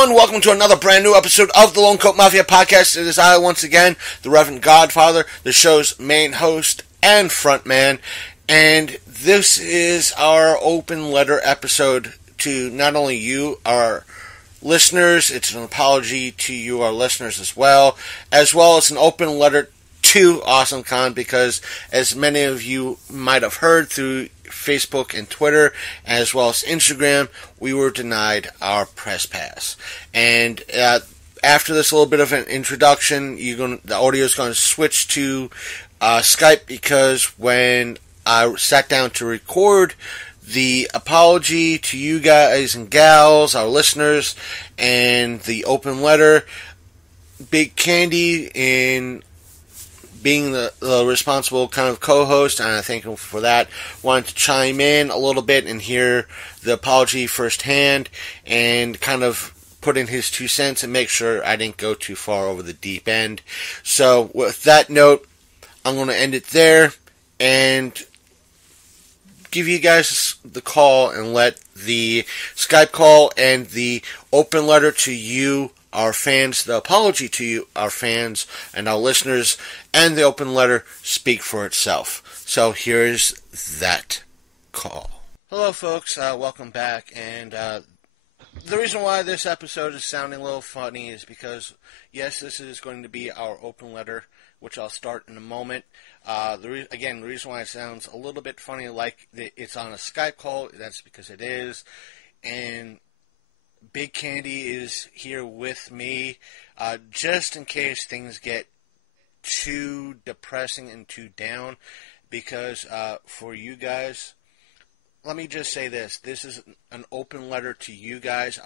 everyone, welcome to another brand new episode of the Lone Coat Mafia Podcast. It is I, once again, the Reverend Godfather, the show's main host and frontman, and this is our open letter episode to not only you, our listeners, it's an apology to you, our listeners, as well as an open letter to AwesomeCon, because as many of you might have heard through Facebook and Twitter, as well as Instagram, we were denied our press pass. And after this little bit of an introduction, the audio is going to switch to Skype, because when I sat down to record the apology to you guys and gals, our listeners, and the open letter, Big Candy, in being the responsible kind of co-host, and I thank him for that, wanted to chime in a little bit and hear the apology firsthand and kind of put in his 2 cents and make sure I didn't go too far over the deep end. So with that note, I'm going to end it there and give you guys the call and let the Skype call and the open letter to you, our fans, the apology to you, our fans and our listeners, and the open letter speak for itself. So here's that call. Hello folks, welcome back, and the reason why this episode is sounding a little funny is because, yes, this is going to be our open letter, which I'll start in a moment. The reason why it sounds a little bit funny, like it's on a Skype call, that's because it is, and Big Candy is here with me, just in case things get too depressing and too down, because for you guys, let me just say this. This is an open letter to you guys,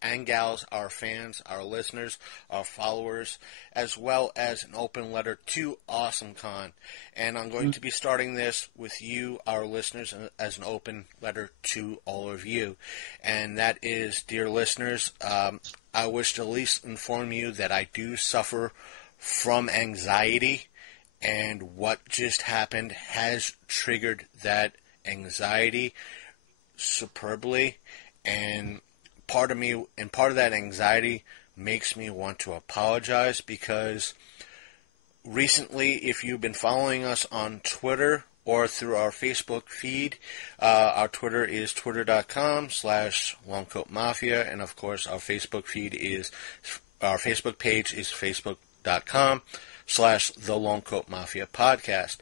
and gals, our fans, our listeners, our followers, as well as an open letter to AwesomeCon. And I'm going to be starting this with you, our listeners, as an open letter to all of you. And that is, dear listeners, I wish to at least inform you that I do suffer from anxiety, and what just happened has triggered that anxiety superbly, and part of that anxiety makes me want to apologize, because recently, if you've been following us on Twitter or through our Facebook feed, our Twitter is twitter.com/longcoatmafia, and of course our Facebook page is facebook.com/the Lone Coat Mafia Podcast.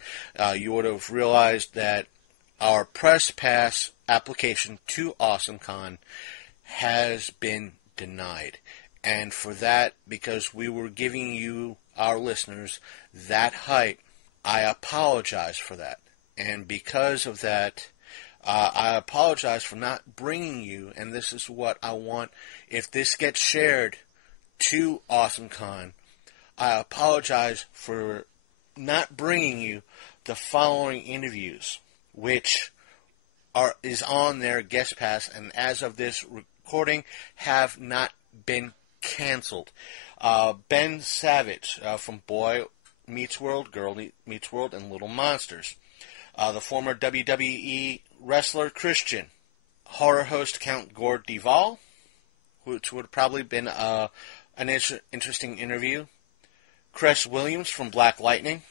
You would have realized that our press pass application to AwesomeCon has been denied. And for that, because we were giving you, our listeners, that hype, I apologize for that. And because of that, I apologize for not bringing you, and this is what I want, if this gets shared to AwesomeCon, I apologize for not bringing you the following interviews, which is on their guest pass, and as of this recording, have not been canceled. Ben Savage from Boy Meets World, Girl Meets World, and Little Monsters. The former WWE wrestler Christian. Horror host Count Gord Duval, which would have probably been an interesting interview. Chris Williams from Black Lightning.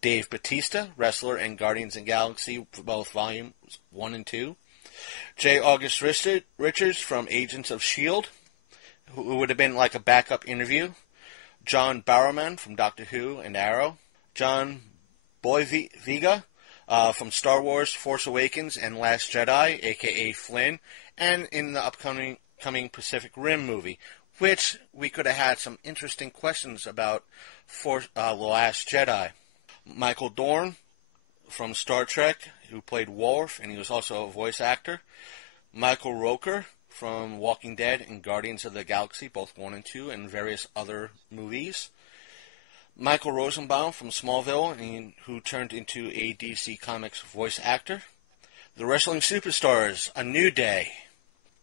Dave Bautista, wrestler in Guardians of the Galaxy, both volumes 1 and 2. J. August Richards from Agents of S.H.I.E.L.D., who would have been like a backup interview. John Barrowman from Doctor Who and Arrow. John Boyega from Star Wars, Force Awakens, and Last Jedi, a.k.a. Flynn, and in the upcoming Pacific Rim movie, which we could have had some interesting questions about for The Last Jedi. Michael Dorn from Star Trek, who played Worf, and he was also a voice actor. Michael Rooker from Walking Dead and Guardians of the Galaxy, both 1 and 2, and various other movies. Michael Rosenbaum from Smallville, who turned into a DC Comics voice actor. The Wrestling Superstars, A New Day.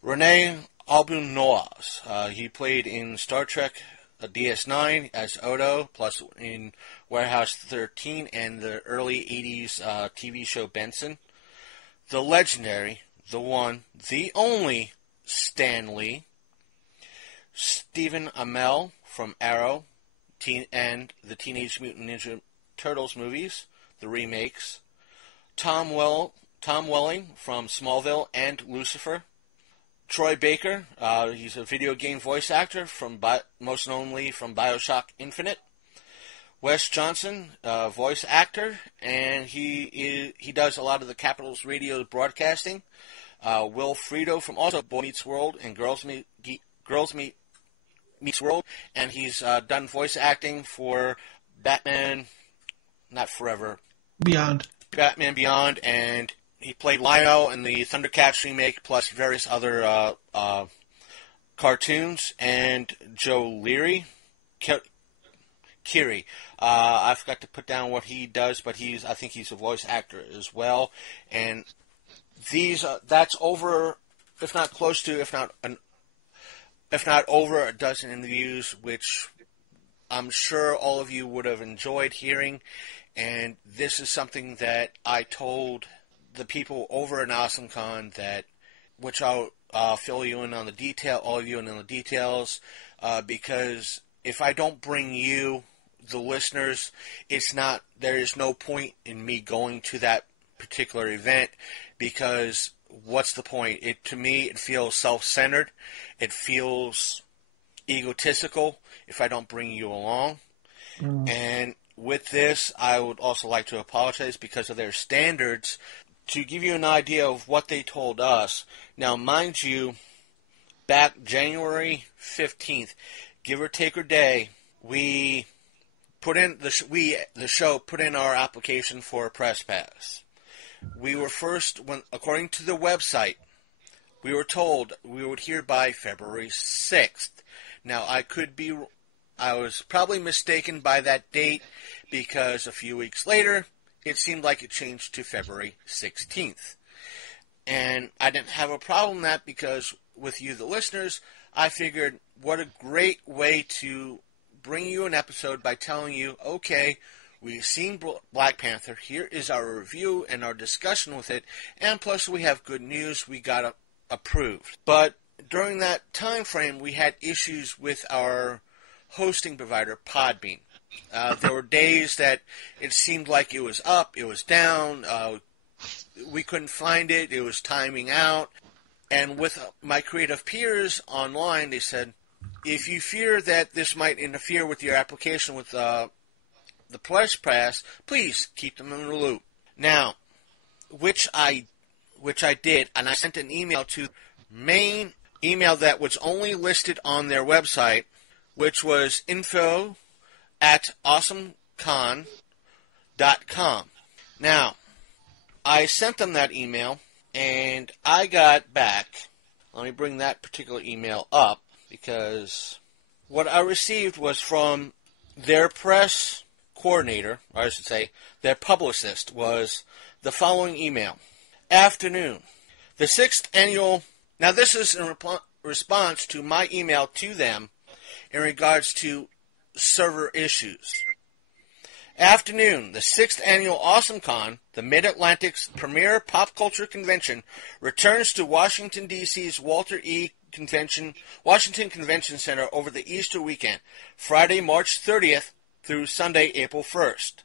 Renee Albunoaz, he played in Star Trek DS9 as Odo, plus in Warehouse 13 and the early 80s TV show Benson. The legendary, the one, the only Stan Lee. Stephen Amell from Arrow, and the Teenage Mutant Ninja Turtles movies, the remakes. Tom Welling from Smallville and Lucifer. Troy Baker, he's a video game voice actor, most knownly from BioShock Infinite. Wes Johnson, voice actor, and he does a lot of the Capitals Radio broadcasting. Will Friedle from also Boy Meets World and Girls Meets World, and he's done voice acting for Batman, not Forever, Batman Beyond, and he played Lionel in the Thundercats remake, plus various other cartoons. And Joe Leary, Kiri. I forgot to put down what he does, but I think he's a voice actor as well. And that's over, if not close to, if not over a dozen interviews, which I'm sure all of you would have enjoyed hearing. And this is something that I told the people over in AwesomeCon, which I'll fill you in on all of you in on the details, because if I don't bring you, the listeners, there is no point in me going to that particular event, because what's the point? To me, it feels self-centered. It feels egotistical if I don't bring you along. And with this, I would also like to apologize because of their standards. To give you an idea of what they told us, now mind you, back January 15th, give or take a day, the show put in our application for a press pass. We were first, according to the website, we were told we would hear by February 6th. Now, I was probably mistaken by that date, because a few weeks later, it seemed like it changed to February 16th. And I didn't have a problem with that, because with you, the listeners, I figured what a great way to bring you an episode by telling you, okay, we've seen Black Panther, here is our review and our discussion with it, and plus we have good news, we got approved. But during that time frame, we had issues with our hosting provider, Podbean. There were days that it seemed like it was up, it was down, we couldn't find it, it was timing out. And with my creative peers online, they said, if you fear that this might interfere with your application with the press pass, please keep them in the loop. Now, which I did, and I sent an email to main email that was only listed on their website, which was info@awesomecon.com. Now, I sent them that email, and I got back. Let me bring that particular email up, because what I received was from their press coordinator, or I should say, their publicist, was the following email. Afternoon. The 6th annual... Now, this is in response to my email to them in regards to server issues. Afternoon, the 6th annual AwesomeCon, the Mid-Atlantic's premier pop culture convention, returns to Washington, D.C.'s Washington Convention Center over the Easter weekend, Friday, March 30th through Sunday, April 1st.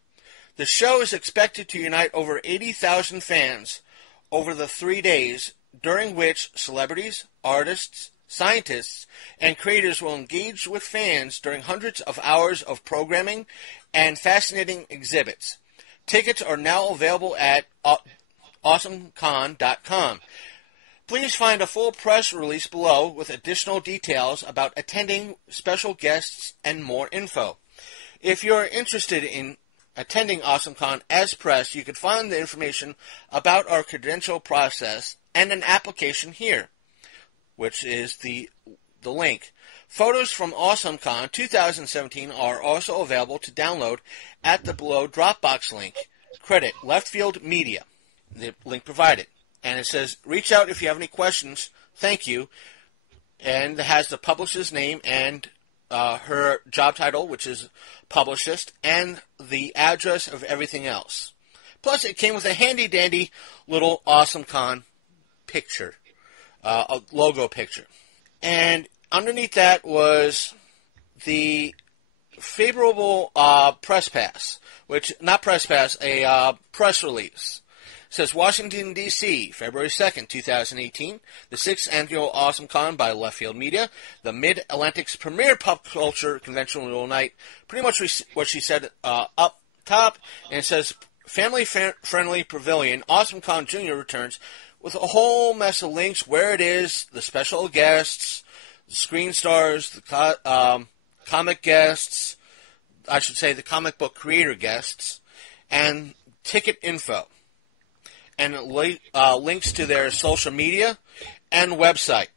The show is expected to unite over 80,000 fans over the 3 days, during which celebrities, artists, scientists, and creators will engage with fans during hundreds of hours of programming and fascinating exhibits. Tickets are now available at awesomecon.com. Please find a full press release below with additional details about attending, special guests, and more info. If you're interested in attending AwesomeCon as press, you can find the information about our credential process and an application here, which is the link. Photos from AwesomeCon 2017 are also available to download at the below Dropbox link. Credit Left Field Media, the link provided. And it says, reach out if you have any questions. Thank you. And it has the publisher's name and her job title, which is publicist, and the address of everything else. Plus, it came with a handy-dandy little AwesomeCon picture, a logo picture. And underneath that was the favorable press pass, a press release. It says Washington, D.C., February 2nd, 2018, the 6th Annual AwesomeCon by Left Field Media, the Mid-Atlantic's premier pop culture conventional night. Pretty much what she said up top, and it says family-friendly pavilion, AwesomeCon Jr. returns with a whole mess of links, where it is, the special guests, the screen stars, the comic guests, I should say the comic book creator guests, and ticket info. And links to their social media and website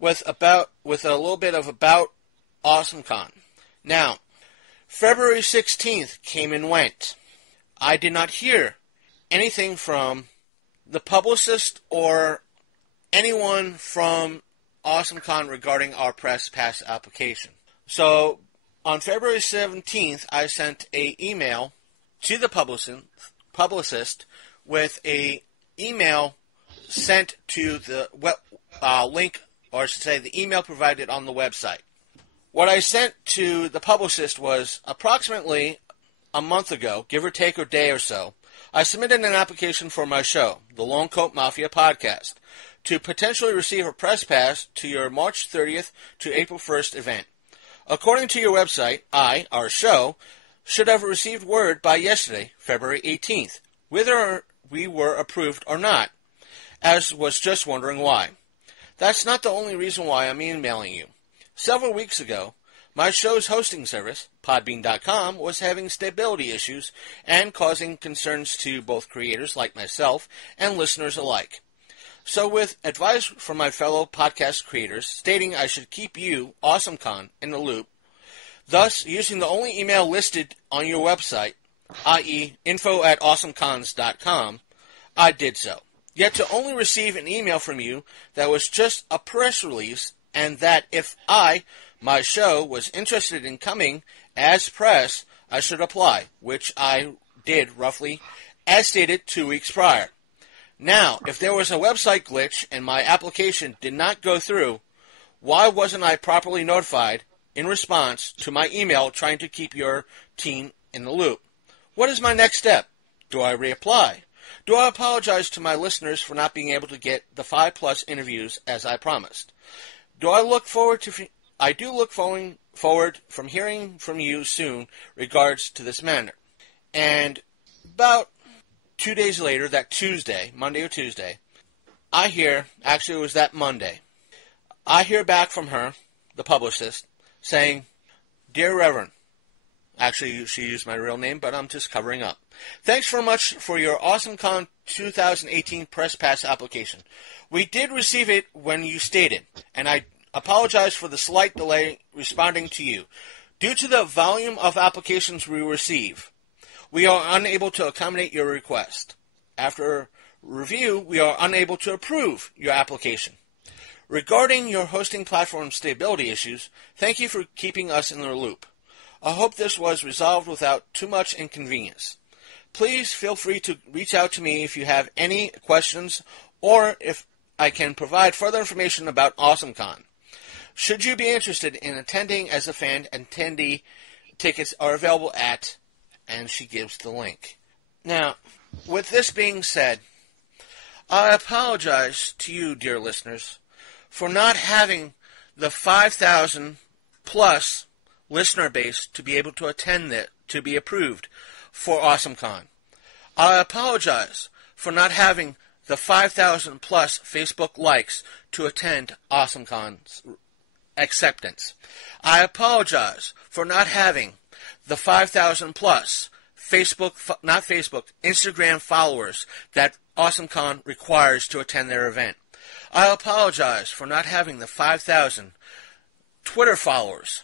with a little bit of about AwesomeCon. Now, February 16th came and went. I did not hear anything from the publicist or anyone from AwesomeCon regarding our press pass application. So, on February 17th, I sent an email to the publicist with a email sent to the link, or I should say the email provided on the website. What I sent to the publicist was approximately a month ago, give or take a day or so, I submitted an application for my show, the Long Coat Mafia Podcast, to potentially receive a press pass to your March 30th to April 1st event. According to your website, our show, should have received word by yesterday, February 18th, whether we were approved or not, as was just wondering why. That's not the only reason why I'm emailing you. Several weeks ago, my show's hosting service, Podbean.com, was having stability issues and causing concerns to both creators like myself and listeners alike. So with advice from my fellow podcast creators stating I should keep you, AwesomeCon, in the loop, thus using the only email listed on your website, i.e. info@awesomecons.com, I did so. Yet to only receive an email from you that was just a press release, and that if my show, was interested in coming as press, I should apply, which I did roughly as stated 2 weeks prior. Now, if there was a website glitch and my application did not go through, why wasn't I properly notified in response to my email trying to keep your team in the loop? What is my next step? Do I reapply? Do I apologize to my listeners for not being able to get the 5+ interviews as I promised? I do look forward from hearing from you soon regards to this matter. And about 2 days later, that Tuesday, Monday or Tuesday, actually it was that Monday, I hear back from her, the publicist, saying, Dear Reverend, actually she used my real name, but I'm just covering up. Thanks very much for your AwesomeCon 2018 Press Pass application. We did receive it when you stated, and I apologize for the slight delay responding to you. Due to the volume of applications we receive, we are unable to accommodate your request. After review, we are unable to approve your application. Regarding your hosting platform stability issues, thank you for keeping us in the loop. I hope this was resolved without too much inconvenience. Please feel free to reach out to me if you have any questions or if I can provide further information about AwesomeCon. Should you be interested in attending as a fan, attendee tickets are available at, and she gives the link. Now, with this being said, I apologize to you, dear listeners, for not having the 5,000 plus listener base to be able to attend it, to be approved for AwesomeCon. I apologize for not having the 5,000 plus Facebook likes to attend AwesomeCon's acceptance. I apologize for not having the 5,000 plus Instagram followers that AwesomeCon requires to attend their event. I apologize for not having the 5,000 Twitter followers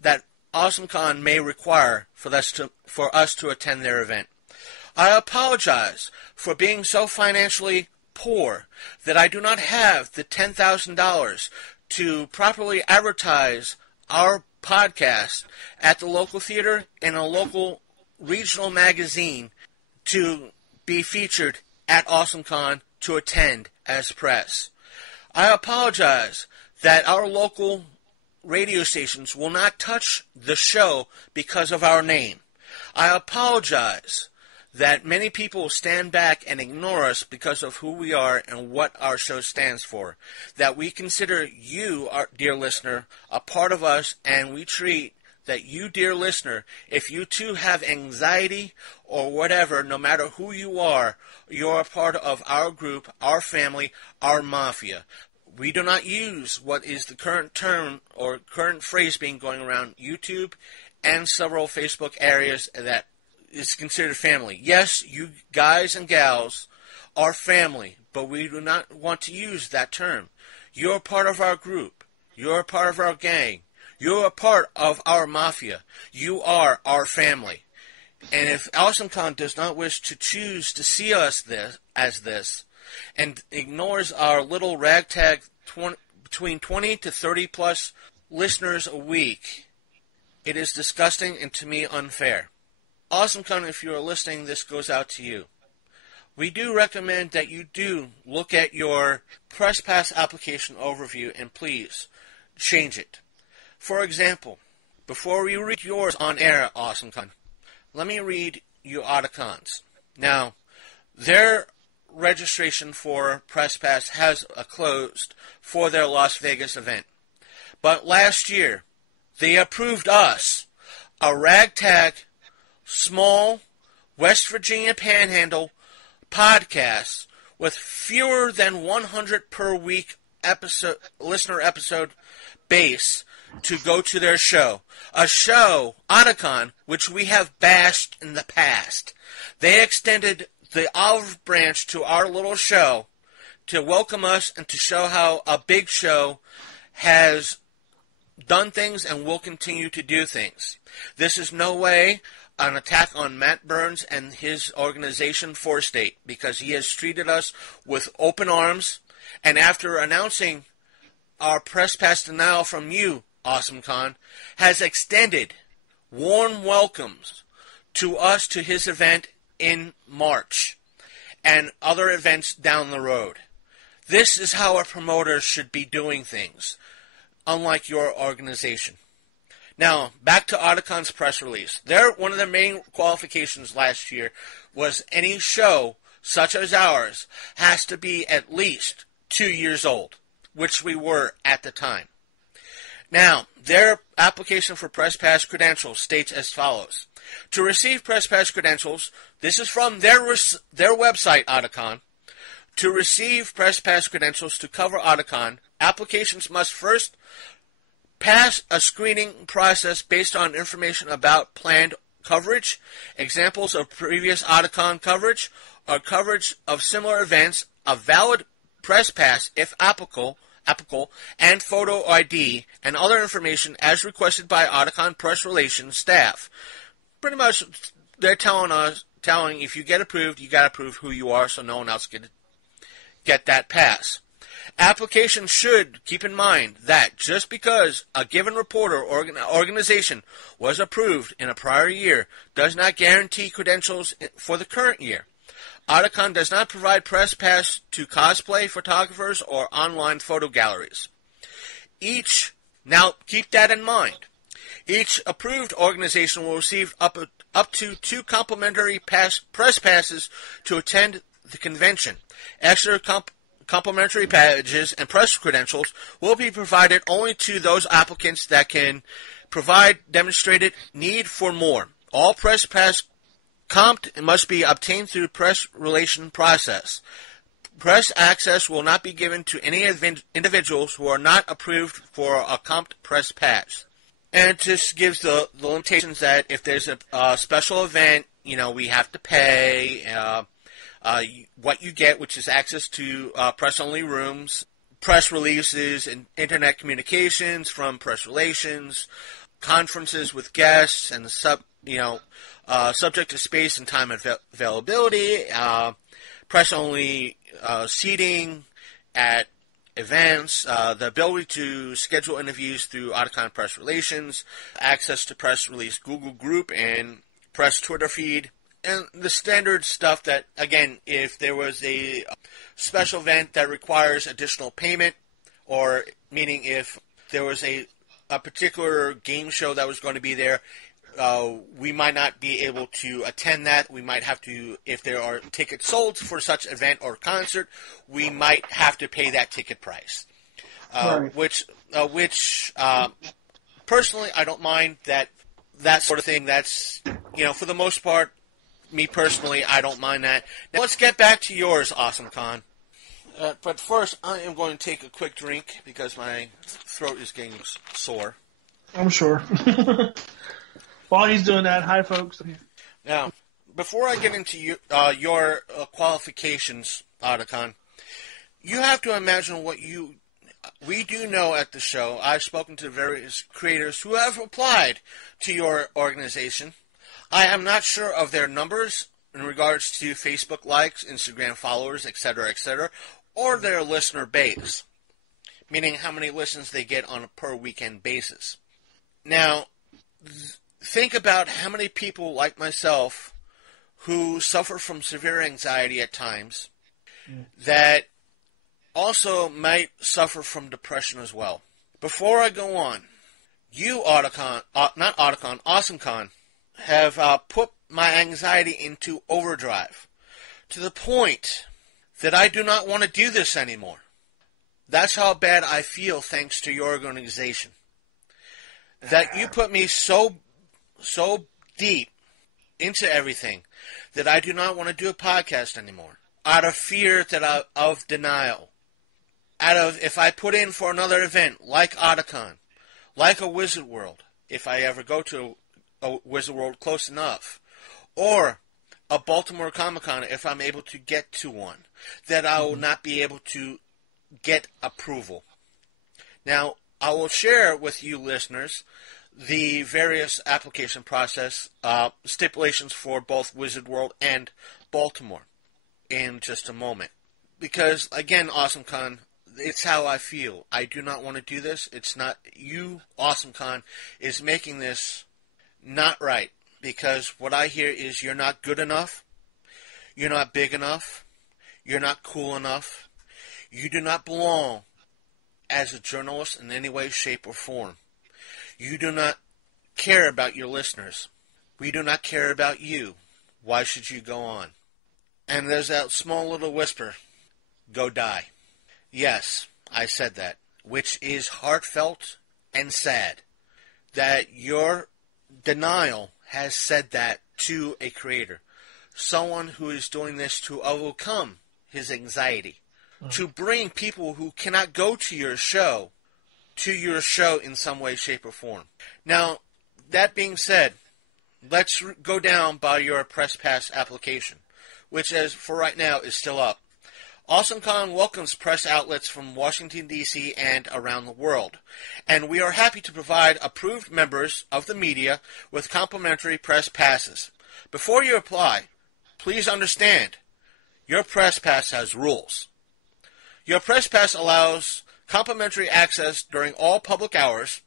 that AwesomeCon may require for us to attend their event. I apologize for being so financially poor that I do not have the $10,000 to properly advertise our podcast at the local theater and a local regional magazine to be featured at AwesomeCon to attend as press. I apologize that our local radio stations will not touch the show because of our name. I apologize that many people stand back and ignore us because of who we are and what our show stands for. That we consider you, our dear listener, a part of us, and we treat that you, dear listener, if you too have anxiety or whatever, no matter who you are, you're a part of our group, our family, our mafia. We do not use what is the current term or current phrase being going around YouTube and several Facebook areas that is considered family. Yes, you guys and gals are family, but we do not want to use that term. You're part of our group. You're a part of our gang. You're a part of our mafia. You are our family. And if AwesomeCon does not wish to choose to see us as this, and ignores our little ragtag between 20 to 30 plus listeners a week, it is disgusting and to me unfair. AwesomeCon, if you are listening, this goes out to you. We do recommend that you do look at your Press Pass application overview and please change it. For example, before we read yours on air, AwesomeCon, let me read you ouThe's. Now, their registration for Press Pass has closed for their Las Vegas event. But last year, they approved us, a ragtag, small, West Virginia Panhandle podcast with fewer than 100 per week listener episode base to go to their show. A show, ouTheCon, which we have bashed in the past. They extended the olive branch to our little show to welcome us and to show how a big show has done things and will continue to do things. This is no way an attack on Matt Burns and his organization, For State, because he has treated us with open arms, and after announcing our Press Pass denial from you, AwesomeCon, has extended warm welcomes to us to his event in March and other events down the road. This is how a promoter should be doing things, unlike your organization. Now, back to ouTheCon's press release. One of their main qualifications last year was any show, such as ours, has to be at least 2 years old, which we were at the time. Now, their application for Press Pass credentials states as follows. To receive Press Pass credentials, this is from their website, ouTheCon. To receive Press Pass credentials to cover ouTheCon, applications must first pass a screening process based on information about planned coverage, examples of previous ouTheCon coverage, or coverage of similar events, a valid Press Pass, if applicable, and photo ID, and other information as requested by ouTheCon press relations staff. Pretty much, they're telling if you get approved, you got to prove who you are so no one else can get that pass. Applications should keep in mind that just because a given reporter or organization was approved in a prior year does not guarantee credentials for the current year. ouTheCon does not provide Press Pass to cosplay photographers or online photo galleries. Now keep that in mind. Each approved organization will receive up to 2 complimentary press passes to attend the convention. Extra complimentary badges and press credentials will be provided only to those applicants that can provide demonstrated need for more. All Press Pass comped must be obtained through press relation process. Press access will not be given to any individuals who are not approved for a comped Press Pass. And it just gives the limitations that if there's a special event, we have to pay what you get, which is access to press-only rooms, press releases, and internet communications from press relations, conferences with guests, and subject to space and time availability, press-only seating at events, the ability to schedule interviews through ouTheCon press relations, access to press release Google group and press Twitter feed, and the standard stuff that, again, if there was a special event that requires additional payment, or meaning if there was a a particular game show that was going to be there, we might not be able to attend that. We might have to, if there are tickets sold for such event or concert, we might have to pay that ticket price. Right. Which personally, I don't mind that sort of thing. That's, for the most part, me personally, I don't mind that. Now let's get back to yours, Awesome Con. But first, I am going to take a quick drink because my throat is getting sore. I'm sure. While he's doing that, hi folks. Now, before I get into your qualifications, Otacon, you have to imagine what we do know at the show. I've spoken to various creators who have applied to your organization. I am not sure of their numbers in regards to Facebook likes, Instagram followers, etc., or their listener base, meaning how many listens they get on a per weekend basis. Now, think about how many people like myself who suffer from severe anxiety at times that also might suffer from depression as well. Before I go on, you, AwesomeCon, have put my anxiety into overdrive to the point that I do not want to do this anymore. That's how bad I feel thanks to your organization. That you put me so deep into everything that I do not want to do a podcast anymore. Out of fear of denial. Out of, if I put in for another event like Otacon, like a Wizard World, if I ever go to a Wizard World close enough, or a Baltimore Comic-Con if I'm able to get to one, that I will not be able to get approval. Now, I will share with you listeners the various application process stipulations for both Wizard World and Baltimore in just a moment. Because, again, AwesomeCon, it's how I feel. I do not want to do this. It's not you, AwesomeCon, is making this not right. Because what I hear is you're not good enough, you're not big enough, you're not cool enough, you do not belong as a journalist in any way, shape, or form. You do not care about your listeners. We do not care about you. Why should you go on? And there's that small little whisper, go die. Yes, I said that, which is heartfelt and sad that your denial has said that to a creator. Someone who is doing this to overcome his anxiety. To bring people who cannot go to your show in some way, shape, or form. Now, that being said, let's go down by your press pass application, which as for right now is still up. AwesomeCon welcomes press outlets from Washington, D.C. and around the world, and we are happy to provide approved members of the media with complimentary press passes. Before you apply, please understand, your press pass has rules. Your press pass allows complimentary access during all public hours.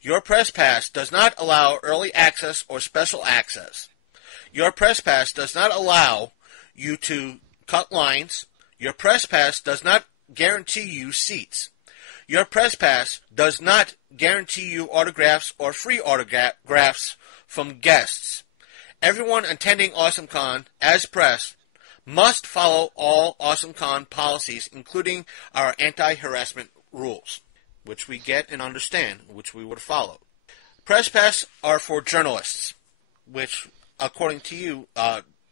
Your press pass does not allow early access or special access. Your press pass does not allow you to cut lines. Your press pass does not guarantee you seats. Your press pass does not guarantee you autographs or free autographs from guests. Everyone attending AwesomeCon as press must follow all AwesomeCon policies, including our anti-harassment rules, which we get and understand, which we would follow. Press pass are for journalists, which, according to you,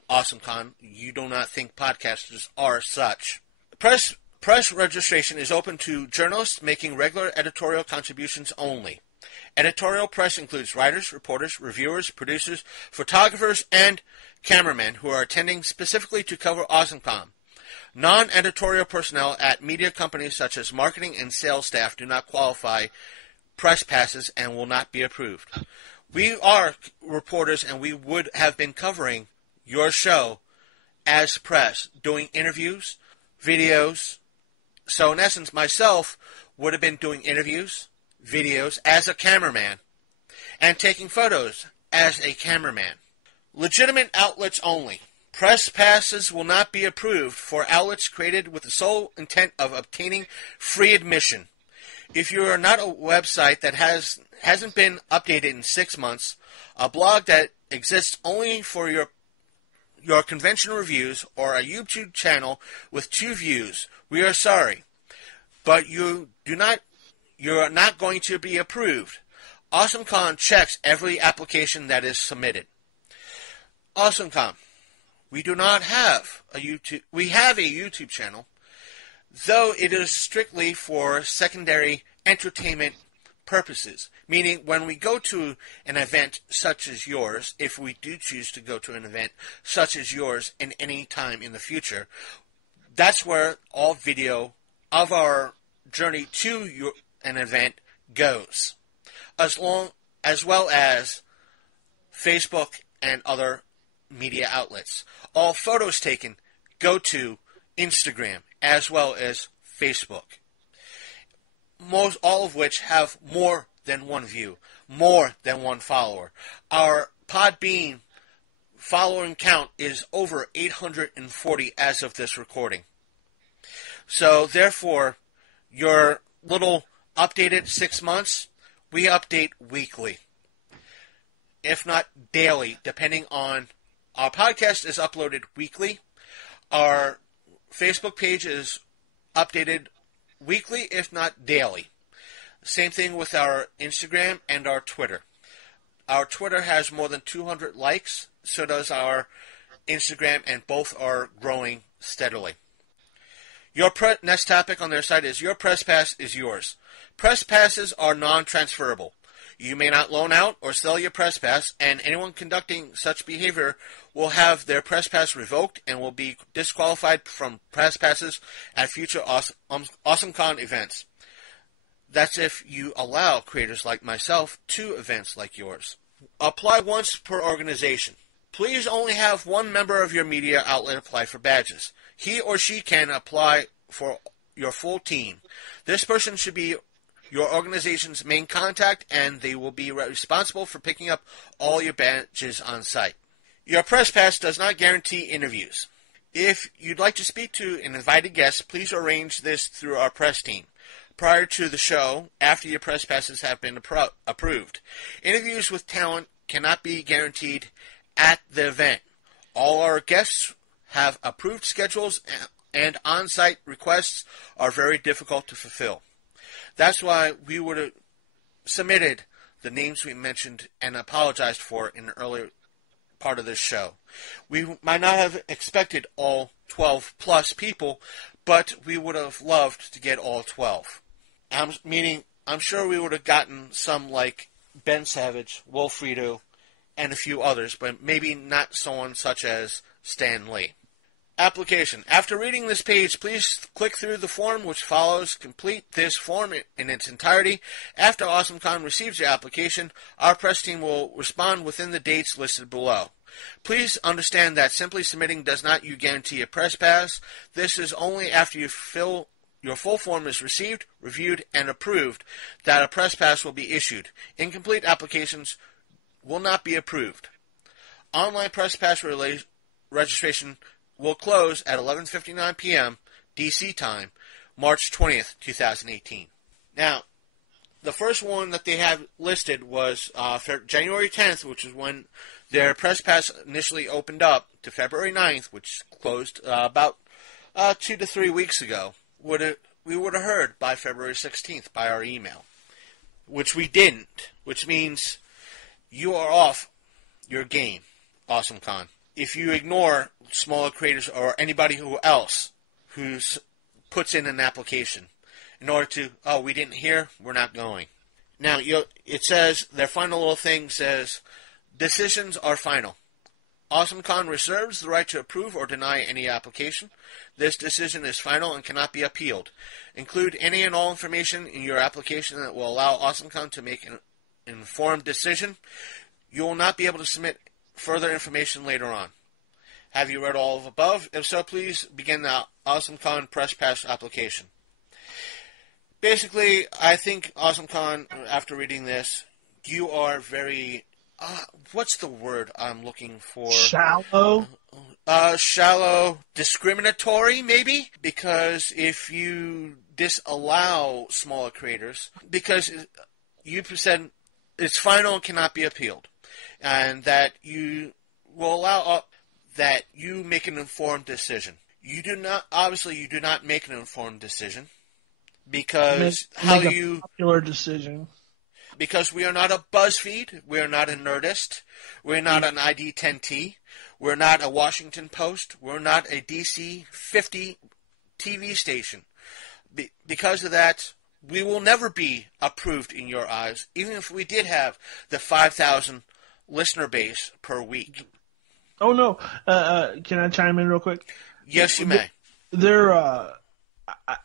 AwesomeCon, you do not think podcasters are such. Press registration is open to journalists making regular editorial contributions only. Editorial press includes writers, reporters, reviewers, producers, photographers, and cameramen who are attending specifically to cover AwesomeCon. Non-editorial personnel at media companies such as marketing and sales staff do not qualify press passes and will not be approved. We are reporters and we would have been covering your show as press, doing interviews, videos. So in essence, myself would have been doing interviews, videos as a cameraman, and taking photos as a cameraman. Legitimate outlets only. Press passes will not be approved for outlets created with the sole intent of obtaining free admission. If you're not a website that hasn't been updated in 6 months, a blog that exists only for your convention reviews, or a YouTube channel with 2 views, we are sorry, but you're not going to be approved. AwesomeCon checks every application that is submitted. AwesomeCon, we do not have a YouTube. We have a YouTube channel, though it is strictly for secondary entertainment purposes, meaning when we go to an event such as yours, if we do choose to go to an event such as yours in any time in the future, that's where all video of our journey to an event goes, as well as Facebook and other media outlets. All photos taken go to Instagram as well as Facebook. All of which have more than 1 view, more than 1 follower. Our Podbean following count is over 840 as of this recording. So therefore, your little updated 6 months, we update weekly, if not daily, depending on. Our podcast is uploaded weekly. Our Facebook page is updated weekly, if not daily. Same thing with our Instagram and our Twitter. Our Twitter has more than 200 likes, so does our Instagram, and both are growing steadily. Your next topic on their site is your press pass is yours. Press passes are non-transferable. You may not loan out or sell your press pass, and anyone conducting such behavior will have their press pass revoked and will be disqualified from press passes at future AwesomeCon events. That's if you allow creators like myself to events like yours. Apply once per organization. Please only have one member of your media outlet apply for badges. He or she can apply for your full team. This person should be your organization's main contact, and they will be responsible for picking up all your badges on site. Your press pass does not guarantee interviews. If you'd like to speak to an invited guest, please arrange this through our press team prior to the show, after your press passes have been approved. Interviews with talent cannot be guaranteed at the event. All our guests have approved schedules, and on-site requests are very difficult to fulfill. That's why we would have submitted the names we mentioned and apologized for in the earlier part of this show. We might not have expected all 12 plus people, but we would have loved to get all 12. I'm sure we would have gotten some like Ben Savage, Wilfredo, and a few others, but maybe not someone such as Stan Lee. Application. After reading this page, please click through the form which follows. Complete this form in its entirety. After AwesomeCon receives your application, our press team will respond within the dates listed below. Please understand that simply submitting does not guarantee a press pass. This is only after your full form is received, reviewed, and approved that a press pass will be issued. Incomplete applications will not be approved. Online press pass registration will close at 11:59 p.m. DC time, March 20th, 2018. Now, the first one that they have listed was January 10th, which is when their press pass initially opened up, to February 9th, which closed about 2 to 3 weeks ago. We would have heard by February 16th by our email, which we didn't, which means you are off your game, AwesomeCon. If you ignore smaller creators or anybody else who puts in an application in order to, we didn't hear, we're not going. Now, it says, their final little thing says, decisions are final. AwesomeCon reserves the right to approve or deny any application. This decision is final and cannot be appealed. Include any and all information in your application that will allow AwesomeCon to make an informed decision. You will not be able to submit further information later on. Have you read all of above? If so, please begin the AwesomeCon Press Pass application. Basically, I think AwesomeCon, after reading this, you are very... what's the word I'm looking for? Shallow? shallow, discriminatory, maybe, because if you disallow smaller creators, because you said it's final and cannot be appealed, and that you will allow that you make an informed decision. You do not make an informed decision because make a popular decision. Because we are not a BuzzFeed, we are not a Nerdist, we're not an ID10T, we're not a Washington Post, we're not a DC 50 TV station. Because of that, we will never be approved in your eyes, even if we did have the 5,000 listener base per week. Oh, no. Can I chime in real quick? Yes, you may.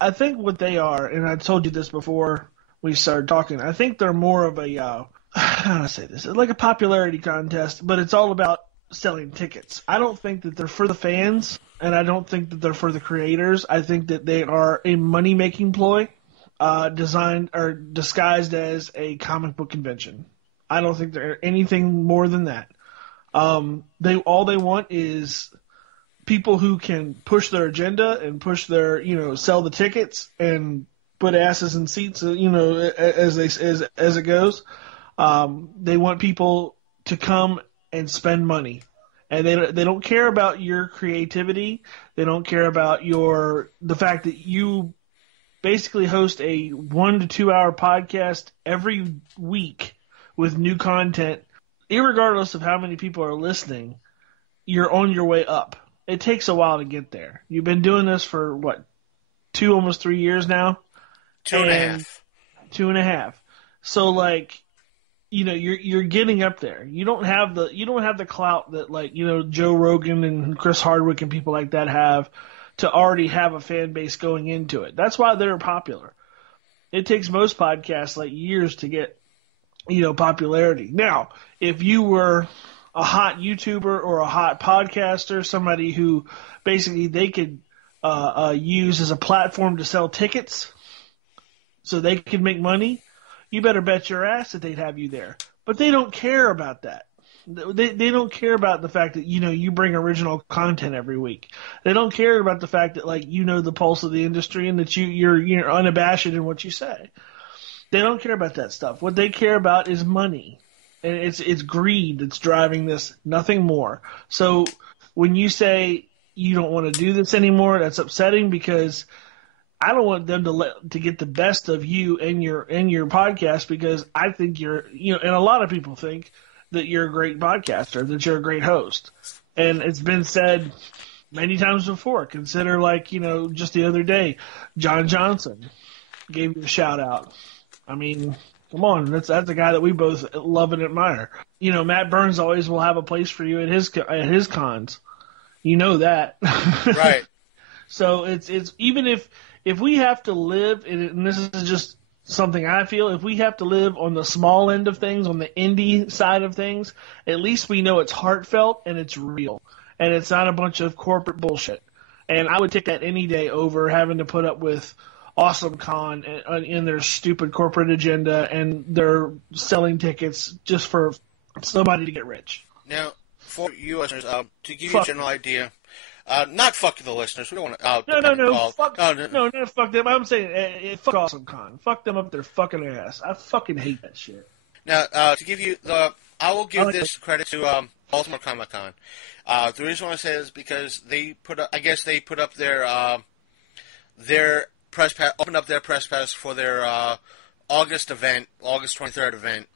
I think what they are, and I told you this before we started talking, I think they're more of a, how do I say this? It's like a popularity contest, but it's all about selling tickets. I don't think that they're for the fans, and I don't think that they're for the creators. I think that they are a money-making ploy, designed or disguised as a comic book convention. I don't think they're anything more than that. All they want is people who can push their agenda and push their, sell the tickets and put asses in seats, as it goes. They want people to come and spend money, and they don't care about your creativity. They don't care about the fact that you basically host a 1 to 2 hour podcast every week with new content. Irregardless of how many people are listening, you're on your way up. It takes a while to get there. You've been doing this for almost 3 years now? 2.5. 2.5. So you're getting up there. You don't have the clout that Joe Rogan and Chris Hardwick and people like that have to already have a fan base going into it. That's why they're popular. It takes most podcasts years to get popularity. Now, if you were a hot YouTuber or a hot podcaster, somebody who basically they could use as a platform to sell tickets so they could make money, you better bet your ass that they'd have you there. But they don't care about that. They don't care about the fact that, you bring original content every week. They don't care about the fact that, the pulse of the industry and that you're unabashed in what you say. They don't care about that stuff. What they care about is money. And it's greed that's driving this, nothing more. So when you say you don't want to do this anymore, that's upsetting because I don't want them to get the best of you and your podcast because I think and a lot of people think that you're a great podcaster, that you're a great host. And it's been said many times before. Consider just the other day, John Johnson gave you a shout out. I mean, come on, that's a guy that we both love and admire. Matt Burns always will have a place for you at his cons. You know that, right? So it's even if we have to live, and this is just something I feel, if we have to live on the small end of things, on the indie side of things, at least we know it's heartfelt and it's real, and it's not a bunch of corporate bullshit. And I would take that any day over having to put up with Awesome Con in their stupid corporate agenda and they're selling tickets just for somebody to get rich. Now, for you listeners, to give you a general idea, not fuck the listeners. We don't want to. No. Fuck them. I'm saying fuck Awesome Con. Fuck them up their fucking ass. I fucking hate that shit. Now, to give you I will give this credit to Baltimore Comic Con. The reason why I say is because they put up their press pass, opened up their press pass for their August 23rd event,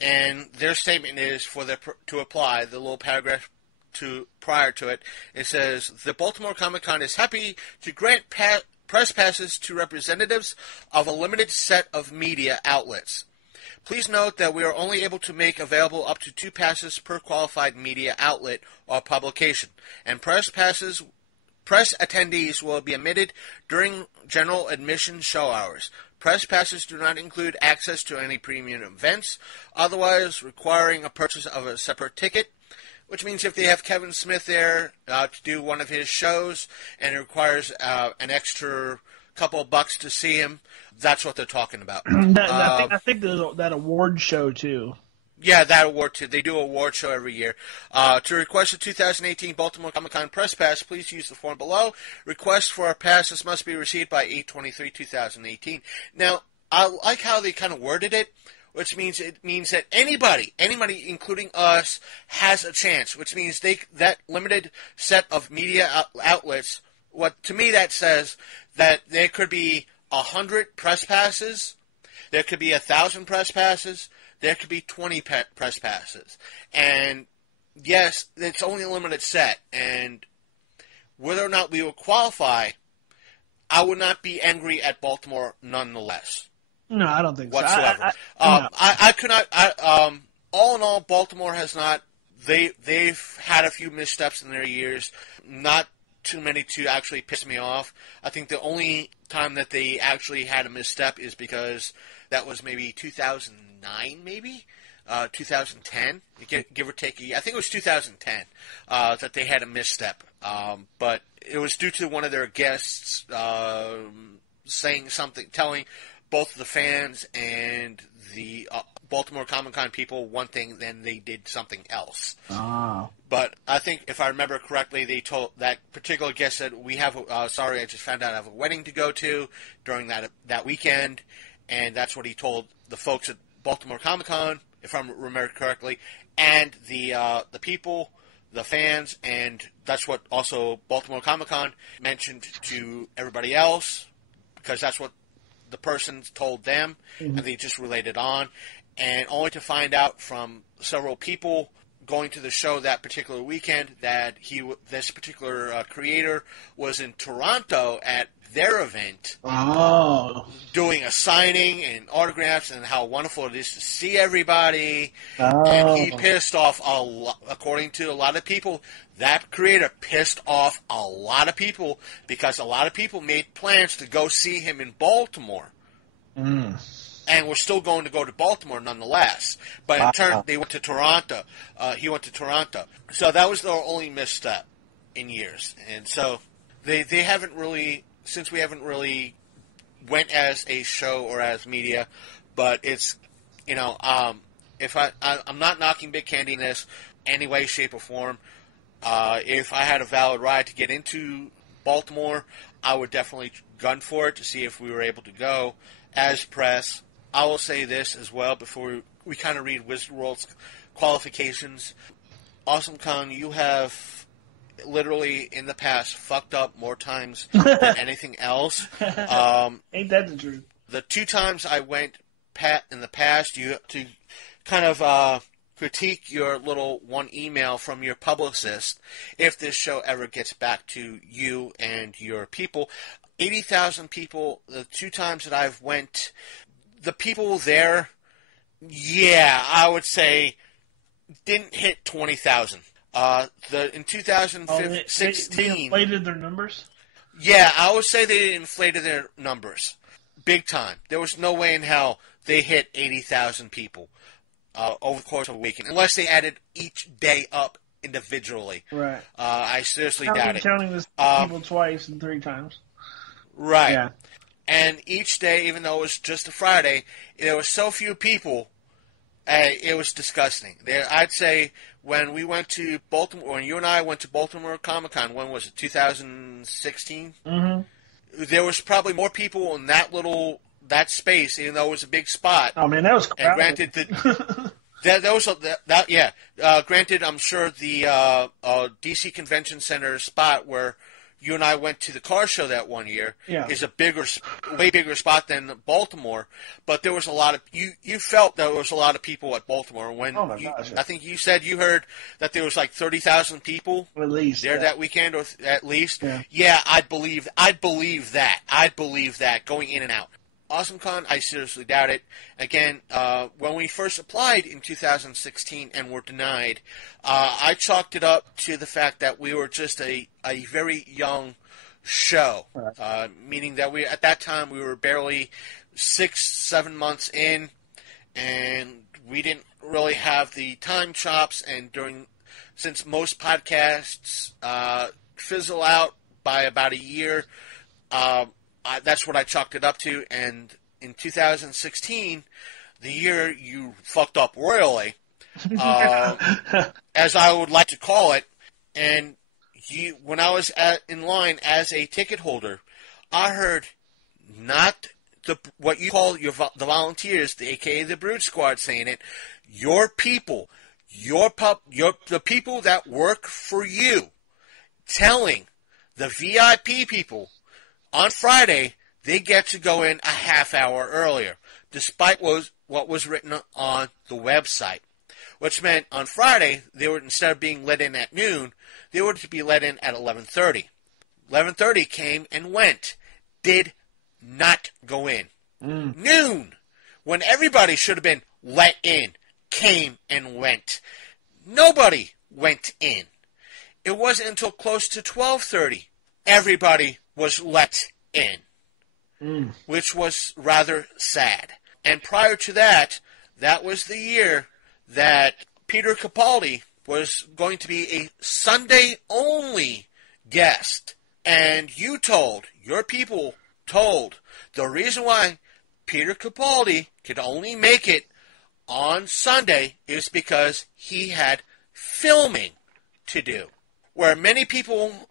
and their statement is to apply the little paragraph prior to it. It says the Baltimore Comic Con is happy to grant press passes to representatives of a limited set of media outlets. Please note that we are only able to make available up to 2 passes per qualified media outlet or publication, and press attendees will be admitted during general admission show hours. Press passes do not include access to any premium events, otherwise requiring a purchase of a separate ticket, which means if they have Kevin Smith there to do one of his shows and it requires an extra couple of bucks to see him, that's what they're talking about. I think there's that award show, too. Yeah, that award too. They do an award show every year. To request a 2018 Baltimore Comic-Con Press Pass, please use the form below. Requests for passes must be received by 8/23/2018. Now, I like how they kind of worded it, which means that anybody, including us, has a chance. Which means that limited set of media outlets. What to me that says that there could be 100 press passes, there could be 1,000 press passes. There could be 20 press passes. And, yes, it's only a limited set. And whether or not we will qualify, I would not be angry at Baltimore nonetheless. No, I don't think whatsoever. so. I could not... all in all, Baltimore has not... They've had a few missteps in their years. Not too many to actually piss me off. I think the only time that they actually had a misstep is because that was maybe 2009, maybe 2010, give or take. I think it was 2010 that they had a misstep, but it was due to one of their guests saying something, telling both the fans and the Baltimore Comic-Con people one thing, then they did something else. Oh. But I think, if I remember correctly, they told that particular guest said, "We have, sorry, I just found out I have a wedding to go to during that weekend," and that's what he told the folks at Baltimore Comic-Con, if I remember correctly, and the people, the fans, and that's what also Baltimore Comic-Con mentioned to everybody else, because that's what the person told them, and they just relayed it on. And only to find out from several people going to the show that particular weekend that this particular creator was in Toronto at their event, doing a signing and autographs, and how wonderful it is to see everybody. And he pissed off according to a lot of people. That creator pissed off a lot of people because a lot of people made plans to go see him in Baltimore. And we're still going to go to Baltimore nonetheless. But in turn, they went to Toronto. He went to Toronto. So that was their only misstep in years. And so they haven't really, since we haven't really went as a show or as media, but it's, if I'm not knocking Big Candy in this any way, shape, or form. If I had a valid ride to get into Baltimore, I would definitely gun for it to see if we were able to go as press. I will say this as well before we kind of read Wizard World's qualifications. AwesomeCon, you have literally in the past fucked up more times than anything else. Ain't that the truth? The 2 times I went in the past, you have to kind of critique your little one email from your publicist if this show ever gets back to you and your people. 80,000 people, the 2 times that I've went, the people there, yeah, I would say didn't hit 20,000. In 2016, they inflated their numbers? Yeah, I would say they inflated their numbers. Big time. There was no way in hell they hit 80,000 people over the course of a weekend, unless they added each day up individually. Right. I seriously doubt it. Counting this people twice and 3 times. Right. Yeah. And each day, even though it was just a Friday, there were so few people, it was disgusting. I'd say when we went to Baltimore, when you and I went to Baltimore Comic-Con, when was it, 2016? Mm-hmm. There was probably more people in that space, even though it was a big spot. Oh, man, that was crowded. And granted, granted, I'm sure the DC Convention Center spot where you and I went to the car show that one year is a way bigger spot than Baltimore. But there was a lot of you felt there was a lot of people at Baltimore. When I think you said you heard that there was like 30,000 people at least there that weekend, or at least. Yeah, I'd believe that. I'd believe that going in and out. AwesomeCon, I seriously doubt it. Again, when we first applied in 2016 and were denied, I chalked it up to the fact that we were just a very young show, meaning that at that time we were barely 6-7 months in, and we didn't really have the time chops. And since most podcasts fizzle out by about a year, that's what I chalked it up to. And in 2016, the year you fucked up royally, as I would like to call it. And when I was in line as a ticket holder, I heard not what you call the volunteers, aka the Brood Squad, saying it. Your people, the people that work for you, telling the VIP people on Friday they get to go in a half hour earlier, despite what was written on the website. Which meant on Friday, they were, instead of being let in at noon, they were to be let in at 11:30. 11:30 came and went. Did not go in. Noon, when everybody should have been let in, came and went. Nobody went in. It wasn't until close to 12:30 everybody was let in, which was rather sad. And prior to that, that was the year that Peter Capaldi was going to be a Sunday-only guest. And your people told, the reason why Peter Capaldi could only make it on Sunday is because he had filming to do. Where many people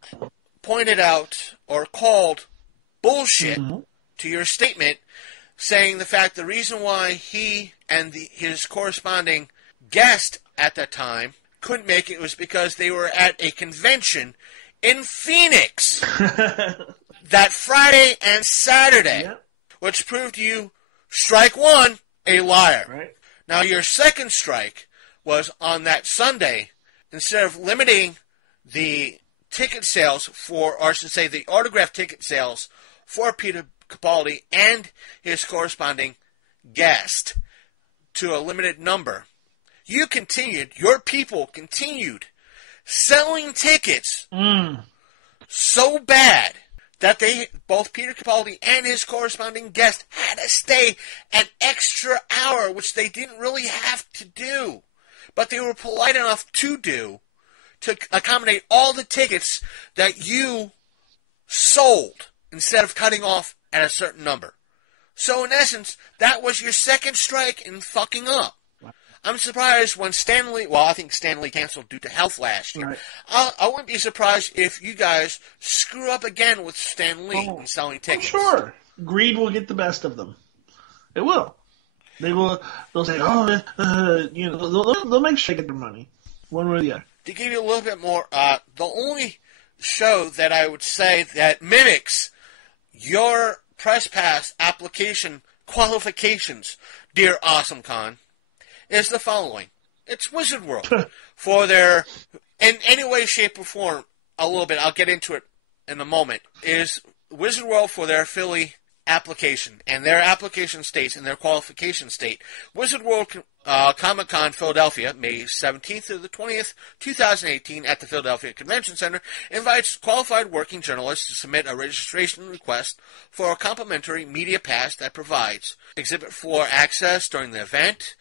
pointed out or called bullshit to your statement, saying the reason why he and his corresponding guest at that time couldn't make it was because they were at a convention in Phoenix that Friday and Saturday, which proved you, strike one, a liar. Right. Now, your second strike was on that Sunday. Instead of limiting the ticket sales or I should say the autograph ticket sales for Peter Capaldi and his corresponding guest to a limited number, your people continued selling tickets so bad that both Peter Capaldi and his corresponding guest had to stay an extra hour, which they didn't really have to do, but they were polite enough to do to accommodate all the tickets that you sold instead of cutting off at a certain number. So in essence, that was your second strike in fucking up. I'm surprised when I think Stan Lee canceled due to health last year. Right. I wouldn't be surprised if you guys screw up again with Stan Lee in selling tickets. Sure. Greed will get the best of them. It will. They'll say, they'll make sure they get their money. One way or the other. To give you a little bit more, the only show that I would say that mimics your press pass application qualifications, dear Awesome Con, is the following. It's Wizard World. For their, in any way, shape, or form, a little bit, I'll get into it in a moment, is Wizard World for their Philly application. And their application states, in their qualification state, Wizard World Comic-Con Philadelphia, May 17th to the 20th, 2018, at the Philadelphia Convention Center, invites qualified working journalists to submit a registration request for a complimentary media pass that provides exhibit floor access during the event,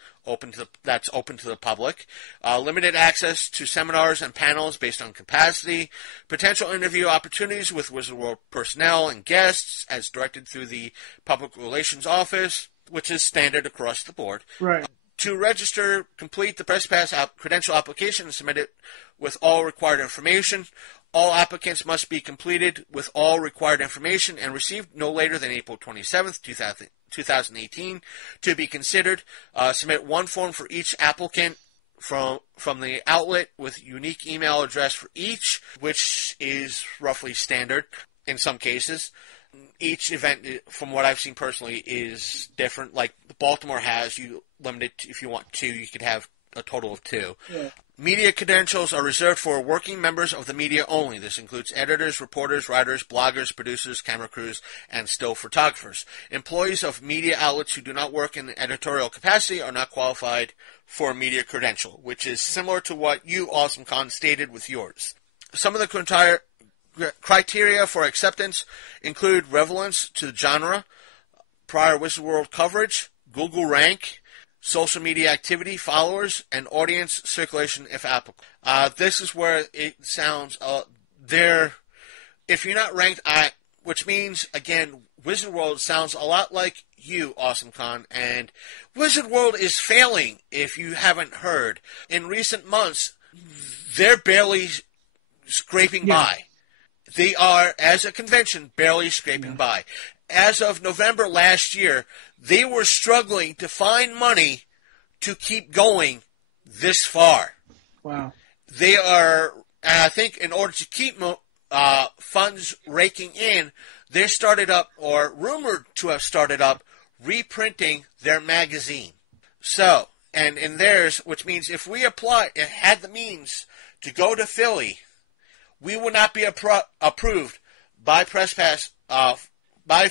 that's open to the public, limited access to seminars and panels based on capacity, potential interview opportunities with Wizard World personnel and guests as directed through the Public Relations Office, which is standard across the board. Right. To register, complete the Press Pass credential application and submit it with all required information. All applicants must be completed with all required information and received no later than April 27th, 2018. To be considered, submit one form for each applicant from the outlet with unique email address for each, which is roughly standard in some cases. Each event, from what I've seen personally, is different. Like Baltimore has, you limited, if you want two, you could have a total of two. Yeah. Media credentials are reserved for working members of the media only. This includes editors, reporters, writers, bloggers, producers, camera crews, and still photographers. Employees of media outlets who do not work in editorial capacity are not qualified for a media credential, which is similar to what you, Awesome Con, stated with yours. Some of the criteria for acceptance include relevance to the genre, prior Wizard World coverage, Google rank, social media activity, followers, and audience circulation if applicable. This is where it sounds if you're not ranked which means, again, Wizard World sounds a lot like you, Awesome Con, and Wizard World is failing, if you haven't heard. In recent months, they're barely scraping by. They are, as a convention, barely scraping by. As of November last year, they were struggling to find money to keep going this far. Wow. They are, I think, in order to keep funds raking in, they started up, or rumored to have started up, reprinting their magazine. So, and in theirs, which means if we had the means to go to Philly, we would not be approved by Press Pass, by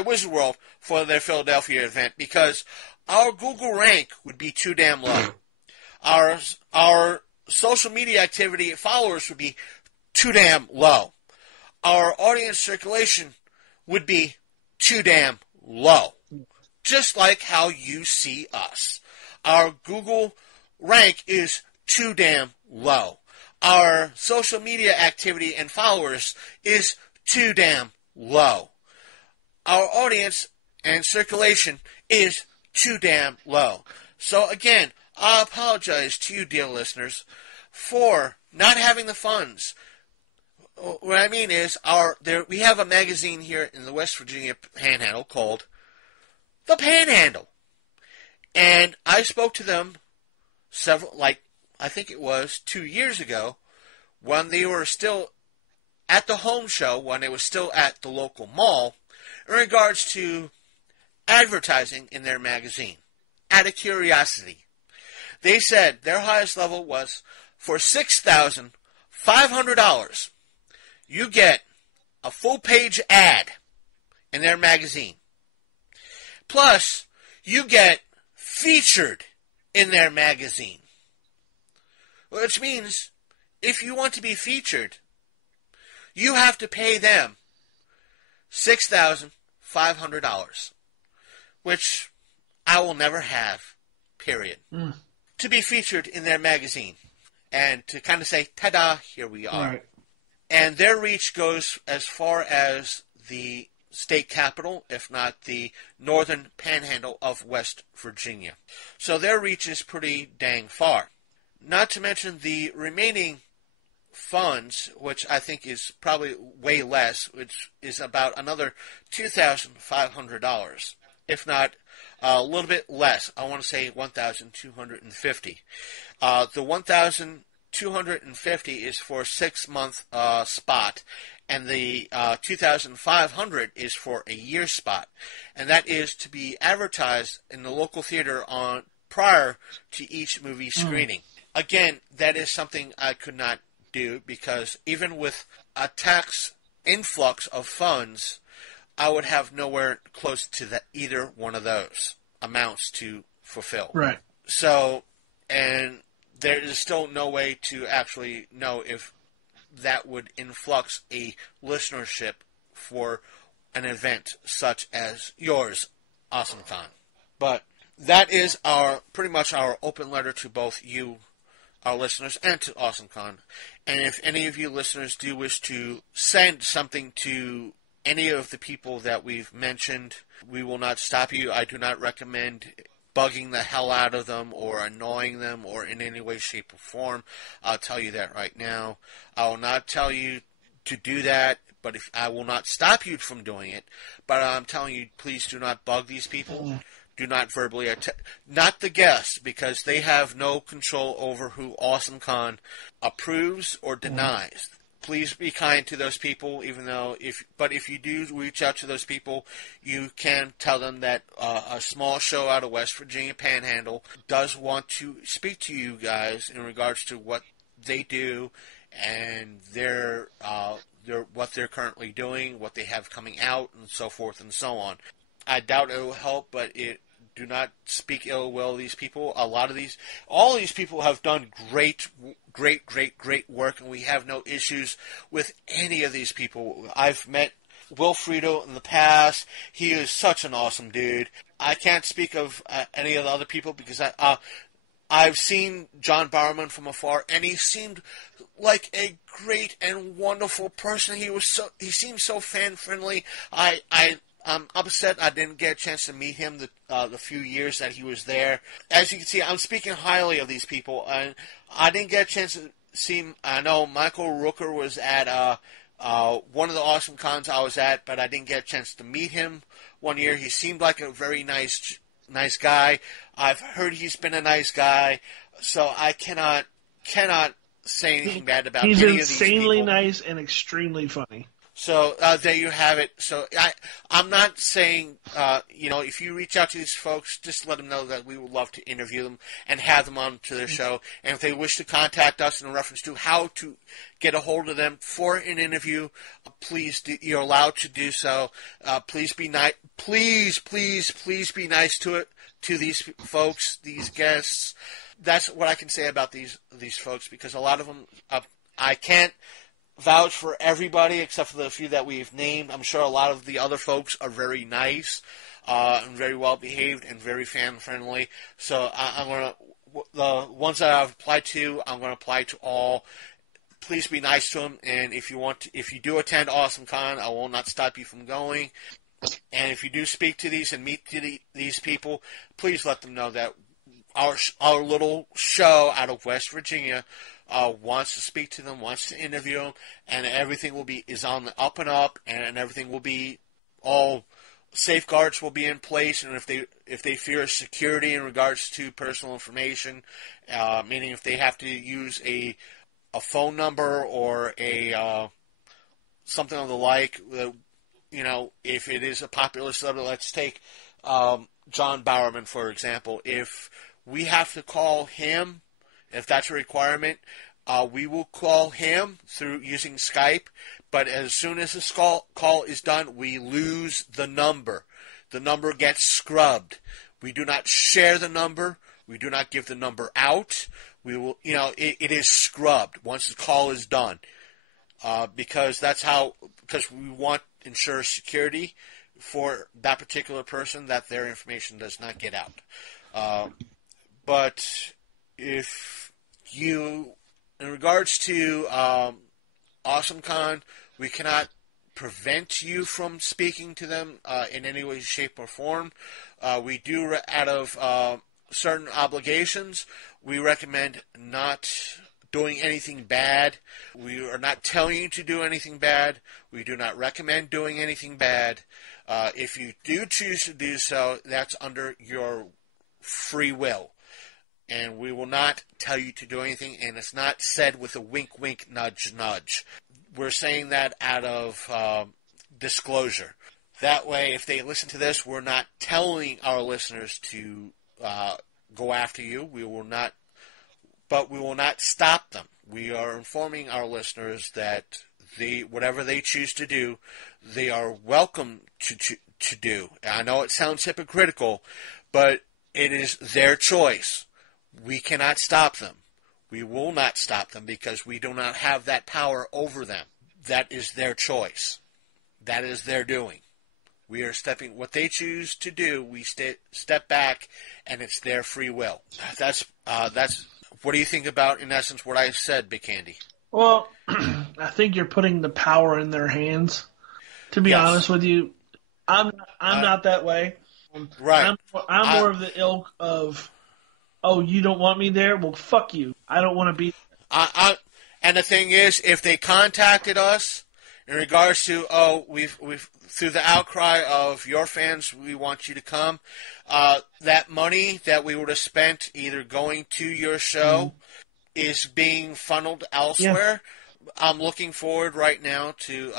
Wizard World for their Philadelphia event, because our Google rank would be too damn low. Our social media activity followers would be too damn low. Our audience circulation would be too damn low. Just like how you see us. Our Google rank is too damn low. Our social media activity and followers is too damn low. Our audience and circulation is too damn low. So again, I apologize to you, dear listeners, for not having the funds. What I mean is, we have a magazine here in the West Virginia Panhandle called The Panhandle. And I spoke to them I think it was 2 years ago, when they were still at the home show, when they were still at the local mall, in regards to advertising in their magazine. Out of curiosity. They said their highest level was for $6,500. You get a full-page ad in their magazine. Plus, you get featured in their magazine. Which means, if you want to be featured, you have to pay them $6,500. Which I will never have, period. To be featured in their magazine. And to kind of say, ta-da, here we are. Right. And their reach goes as far as the state capital, if not the northern panhandle of West Virginia. So their reach is pretty dang far. Not to mention the remaining funds, which I think is probably way less, which is about another $2,500. If not a little bit less. I want to say $1,250. The $1,250 is for a 6-month spot, and the $2,500 is for a year spot, and that is to be advertised in the local theater prior to each movie screening. Again, that is something I could not do, because even with a tax influx of funds, I would have nowhere close to either one of those amounts to fulfill. Right. So, and there is still no way to actually know if that would influx a listenership for an event such as yours, AwesomeCon. But that is pretty much our open letter to both you, our listeners, and to AwesomeCon. And if any of you listeners do wish to send something to any of the people that we've mentioned, we will not stop you. I do not recommend bugging the hell out of them or annoying them or in any way, shape, or form. I'll tell you that right now. I will not tell you to do that, but I will not stop you from doing it. But I'm telling you, please do not bug these people. Do not verbally not the guests, because they have no control over who AwesomeCon approves or denies. Please be kind to those people, but if you do reach out to those people, you can tell them that a small show out of West Virginia Panhandle does want to speak to you guys in regards to what they do and what they're currently doing, what they have coming out, and so forth and so on. I doubt it will help, but do not speak ill will of these people. All of these people have done great work, and we have no issues with any of these people. I've met Wilfredo in the past. He is such an awesome dude. I can't speak of any of the other people because I've seen John Bowerman from afar, and he seemed like a great and wonderful person. He seemed so fan friendly. I'm upset I didn't get a chance to meet him the few years that he was there. As you can see, I'm speaking highly of these people, and I didn't get a chance to see him. I know Michael Rooker was at one of the awesome cons I was at, but I didn't get a chance to meet him one year. He seemed like a very nice guy. I've heard he's been a nice guy, so I cannot say anything bad about any of these people. He's insanely nice and extremely funny. So there you have it. So I'm not saying, if you reach out to these folks, just let them know that we would love to interview them and have them on to their show. And if they wish to contact us in reference to how to get a hold of them for an interview, you're allowed to do so. Please be nice. Please be nice to these folks, these guests. That's what I can say about these folks, because a lot of them, I can't vouch for everybody except for the few that we've named. I'm sure a lot of the other folks are very nice and very well behaved and very fan friendly. So the ones that I've applied to, I'm going to apply to all. Please be nice to them, and if you do attend Awesome Con, I will not stop you from going. And if you do speak to these and meet these people, please let them know that our little show out of West Virginia wants to speak to them, wants to interview them, and everything is on the up and up, and everything will be all safeguards will be in place. And if they fear security in regards to personal information, meaning if they have to use a phone number or a something of the like, if it is a popular celebrity, let's take John Bowerman for example. If we have to call him, if that's a requirement, we will call him through using Skype. But as soon as the call is done, we lose the number. The number gets scrubbed. We do not share the number. We do not give the number out. We will, it is scrubbed once the call is done, because we want to ensure security for that particular person, that their information does not get out. But if you, in regards to AwesomeCon, we cannot prevent you from speaking to them in any way, shape, or form. We do, out of certain obligations, we recommend not doing anything bad. We are not telling you to do anything bad. We do not recommend doing anything bad. If you do choose to do so, that's under your free will. And we will not tell you to do anything, and it's not said with a wink, wink, nudge, nudge. We're saying that out of disclosure. That way, if they listen to this, we're not telling our listeners to go after you. We will not stop them. We are informing our listeners that whatever they choose to do, they are welcome to do. I know it sounds hypocritical, but it is their choice. We cannot stop them. We will not stop them because we do not have that power over them. That is their choice. That is their doing. We are stepping, what they choose to do, we step back, and it's their free will. That's what do you think about, in essence, what I said, Big Candy? Well, I think you're putting the power in their hands. To be honest with you, I'm not that way. Right. I'm more of the ilk of, oh, you don't want me there? Well, fuck you. I don't want to be there. And the thing is, if they contacted us in regards to, we've through the outcry of your fans, we want you to come, that money that we would have spent either going to your show is being funneled elsewhere. Yeah. I'm looking forward right now to,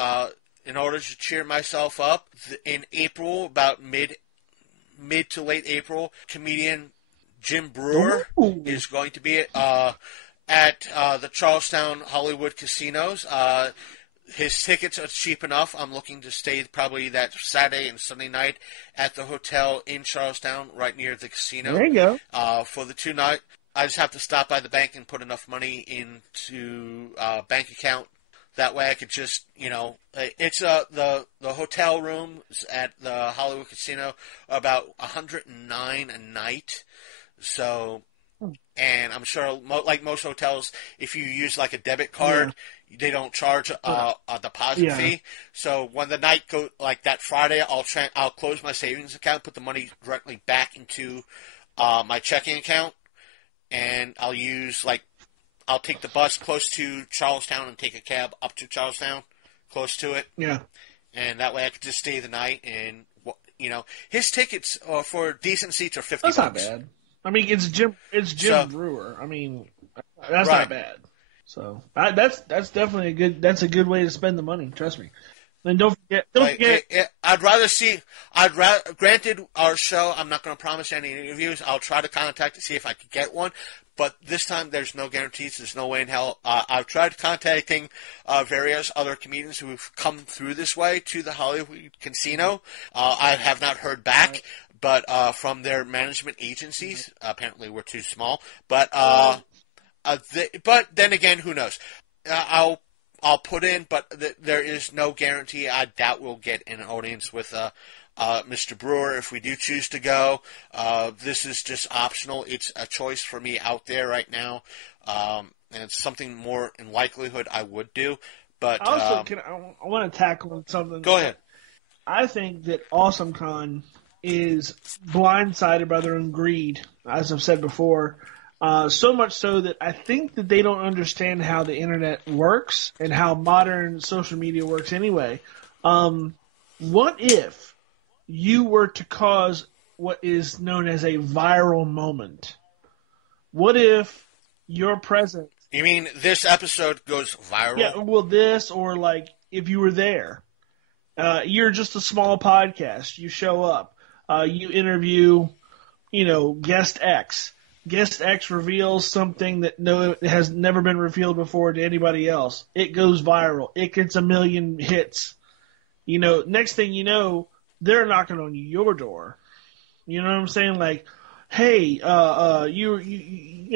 in order to cheer myself up, in April, about mid to late April, comedian Jim Brewer is going to be at the Charlestown Hollywood casinos. His tickets are cheap enough. I'm looking to stay probably that Saturday and Sunday night at the hotel in Charlestown, right near the casino. There you go. For the 2 night, I just have to stop by the bank and put enough money into a bank account. That way I could just, it's the hotel rooms at the Hollywood Casino are about $109 a night. So And I'm sure, like most hotels, if you use like a debit card, they don't charge a deposit fee. So when the night go like that Friday, I'll close my savings account, put the money directly back into my checking account, and I'll take the bus close to Charlestown and take a cab up to Charlestown, close to it. Yeah. And that way I could just stay the night. And his tickets for decent seats are $50. That's not bad. I mean, it's Jim Brewer. I mean, that's right. not bad. So that's definitely a good way to spend the money. Trust me. And don't forget. Granted, our show, I'm not going to promise any interviews. I'll try to contact to see if I could get one. But this time, there's no guarantees. There's no way in hell. I've tried contacting various other comedians who've come through this way to the Hollywood Casino. I have not heard back. Right. But from their management agencies, apparently we're too small. But but then again, who knows? I'll put in, but there is no guarantee. I doubt we'll get an audience with Mr. Brewer if we do choose to go. This is just optional. It's a choice for me out there right now, and it's something more in likelihood I would do. But also, I want to tackle something. Go ahead. I think that AwesomeCon is blindsided by their own greed, as I've said before. So much so that I think that they don't understand how the internet works and how modern social media works anyway. What if you were to cause what is known as a viral moment? What if your presence... You mean this episode goes viral? Yeah, well, this, or like if you were there. You're just a small podcast. You show up. You interview, guest X. Guest X reveals something that has never been revealed before to anybody else. It goes viral. It gets 1 million hits. Next thing you know, they're knocking on your door. You know what I'm saying? Like, hey, we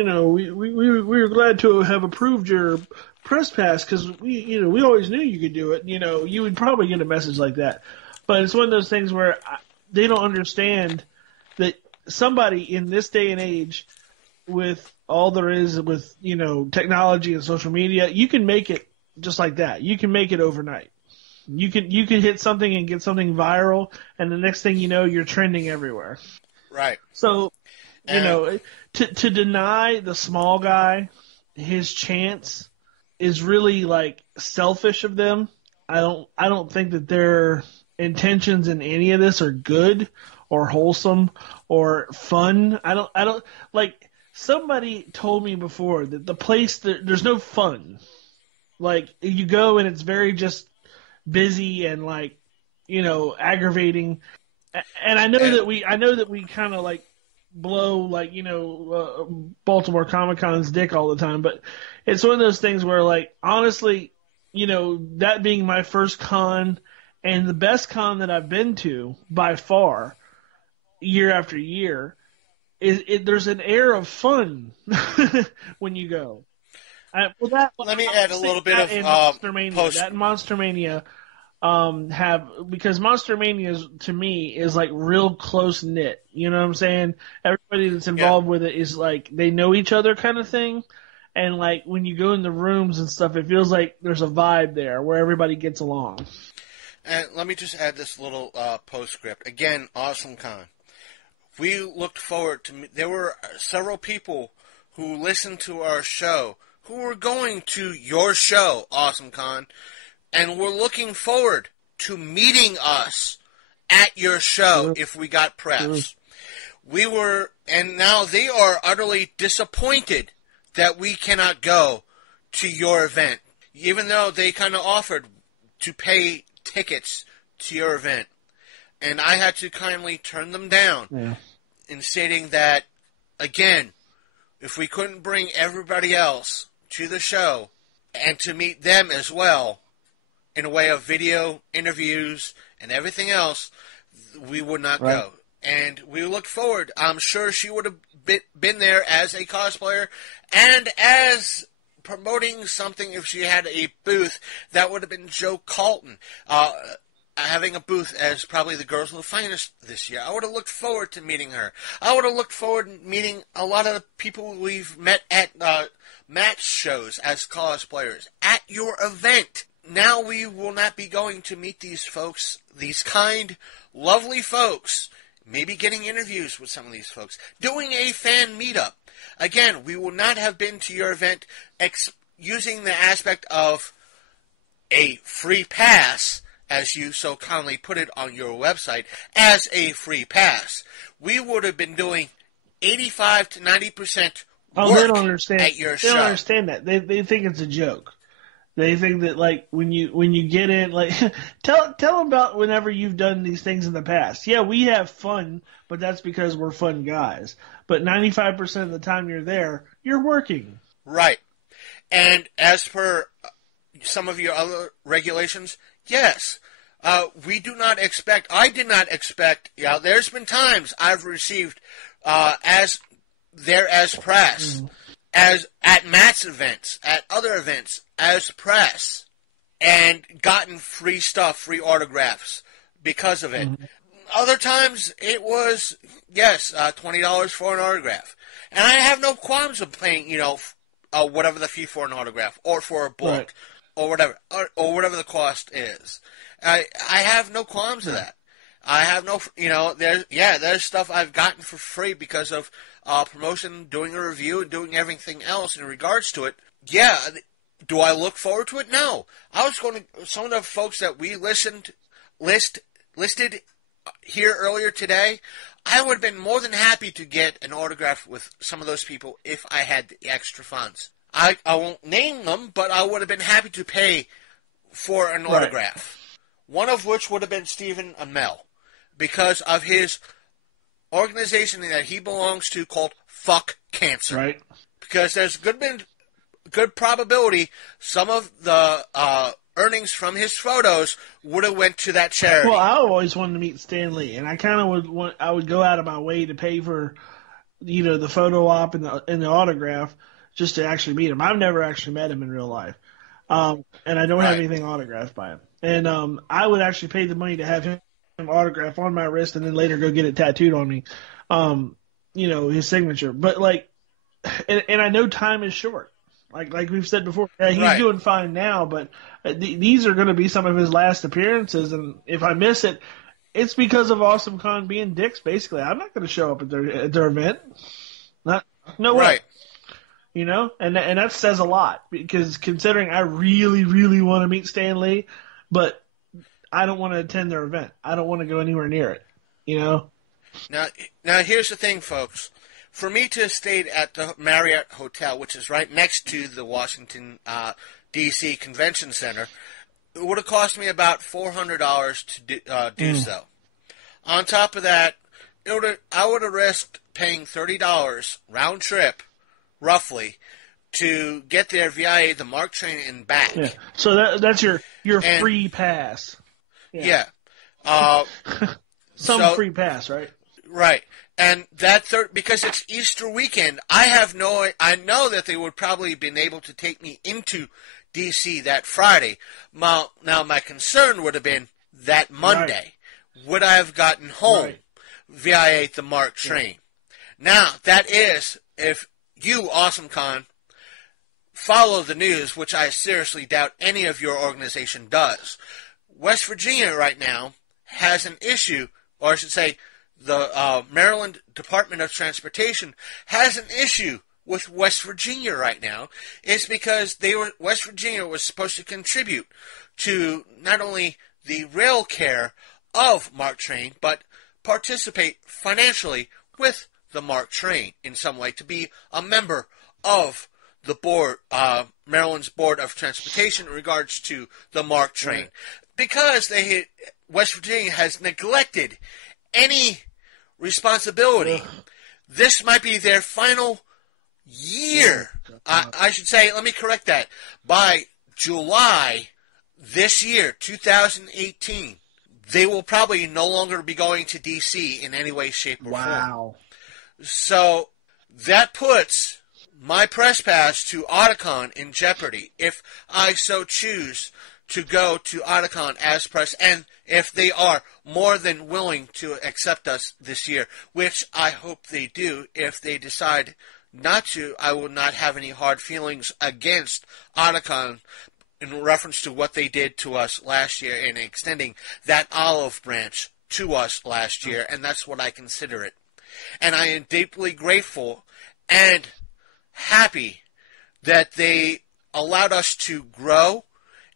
were glad to have approved your press pass because we always knew you could do it. You would probably get a message like that. But it's one of those things where they don't understand that somebody in this day and age, with all there is with technology and social media, you can make it just like that. You can make it overnight. You can hit something and get something viral, and the next thing you know, you're trending everywhere. Right. So, to deny the small guy his chance is really like selfish of them. I don't think that their intentions in any of this are good or wholesome or fun. I don't like. Somebody told me before that the place there's no fun. Like you go and it's very just busy and like aggravating. And I know that we kind of like blow like Baltimore Comic Con's dick all the time, but it's one of those things where like honestly, that being my first con and the best con that I've been to by far, year after year. There's an air of fun when you go. Let me add a little bit of Monster Mania. That Monster Mania because Monster Mania to me is like real close knit. You know what I'm saying? Everybody that's involved with it is like they know each other kind of thing. And like when you go in the rooms and stuff, it feels like there's a vibe there where everybody gets along. And let me just add this little postscript. Again, AwesomeCon. We looked forward to... There were several people who listened to our show who were going to your show, AwesomeCon, and were looking forward to meeting us at your show if we got press. And now they are utterly disappointed that we cannot go to your event, even though they kind of offered to pay tickets to your event. And I had to kindly turn them down in stating that, again, if we couldn't bring everybody else to the show and to meet them as well in a way of video, interviews, and everything else, we would not go. And we looked forward. I'm sure she would have been there as a cosplayer and as promoting something if she had a booth. That would have been Joe Colton. having a booth as probably the Girls of the Finest this year. I would have looked forward to meeting her. I would have looked forward to meeting a lot of the people we've met at match shows as cosplayers at your event. Now we will not be going to meet these folks, these kind, lovely folks, maybe getting interviews with some of these folks, doing a fan meetup. Again, we will not have been to your event using the aspect of a free pass, as you so kindly put it on your website, as a free pass. We would have been doing 85 to 90% work they don't understand. at your show. They don't understand that. They think it's a joke. They think that, like, when you get in, like, tell them about whenever you've done these things in the past. Yeah, we have fun, but that's because we're fun guys. But 95% of the time you're there, you're working. Right. And as per some of your other regulations, yes, we do not expect, I did not expect, there's been times I've received as press, as at Matt's events, at other events, as press, and gotten free stuff, free autographs because of it. Other times it was, yes, $20 for an autograph. And I have no qualms of paying, whatever the fee for an autograph, or for a book, right, or whatever the cost is. I have no qualms of that. I have no, there's stuff I've gotten for free because of promotion, doing a review, and doing everything else in regards to it. Yeah, do I look forward to it? No. I was going to, some of the folks that we listed here earlier today, I would have been more than happy to get an autograph with some of those people if I had the extra funds. I won't name them, but I would have been happy to pay for an autograph. One of which would have been Stephen Amell, because of his organization that he belongs to called Fuck Cancer. Right. Because there's good probability some of the earnings from his photos would have went to that charity. Well, I always wanted to meet Stan Lee, and I kind of I would go out of my way to pay for, the photo op and the autograph just to actually meet him. I've never actually met him in real life, and I don't have anything autographed by him. And I would actually pay the money to have him autograph on my wrist, and then later go get it tattooed on me, his signature. But and I know time is short. Like we've said before, he's doing fine now, but these are going to be some of his last appearances, and if I miss it, it's because of Awesome Con being dicks. Basically, I'm not going to show up at their event. No way. And that says a lot, because considering I really, really want to meet Stan Lee, but I don't want to attend their event. I don't want to go anywhere near it. Now here's the thing, folks. For me to stay at the Marriott Hotel, which is right next to the Washington, D.C. Convention Center, it would have cost me about $400 to do so. On top of that, I would have risked paying $30 round trip, roughly, to get there via the MARC train and back. Yeah. So that's your free pass. Yeah. Free pass, right? Right. And because it's Easter weekend, I know that they would probably been able to take me into D.C. that Friday. Now my concern would have been that Monday. Right. Would I have gotten home via the MARC train? Now, that is, if you, AwesomeCon, follow the news, which I seriously doubt any of your organization does. West Virginia right now has an issue, or I should say, the Maryland Department of Transportation has an issue with West Virginia right now. It's because West Virginia was supposed to contribute to not only the rail care of MARC train, but participate financially with the MARC train in some way, to be a member of the board, Maryland's Board of Transportation, in regards to the MARC train, because West Virginia has neglected any responsibility. This might be their final year. I should say, let me correct that. By July this year, 2018, they will probably no longer be going to D.C. in any way, shape, or form. So that puts my press pass to Otakon in jeopardy if I so choose to go to Otacon as press, and if they are more than willing to accept us this year, which I hope they do. If they decide not to, I will not have any hard feelings against Otacon in reference to what they did to us last year in extending that olive branch to us last year, and that's what I consider it. And I am deeply grateful and happy that they allowed us to grow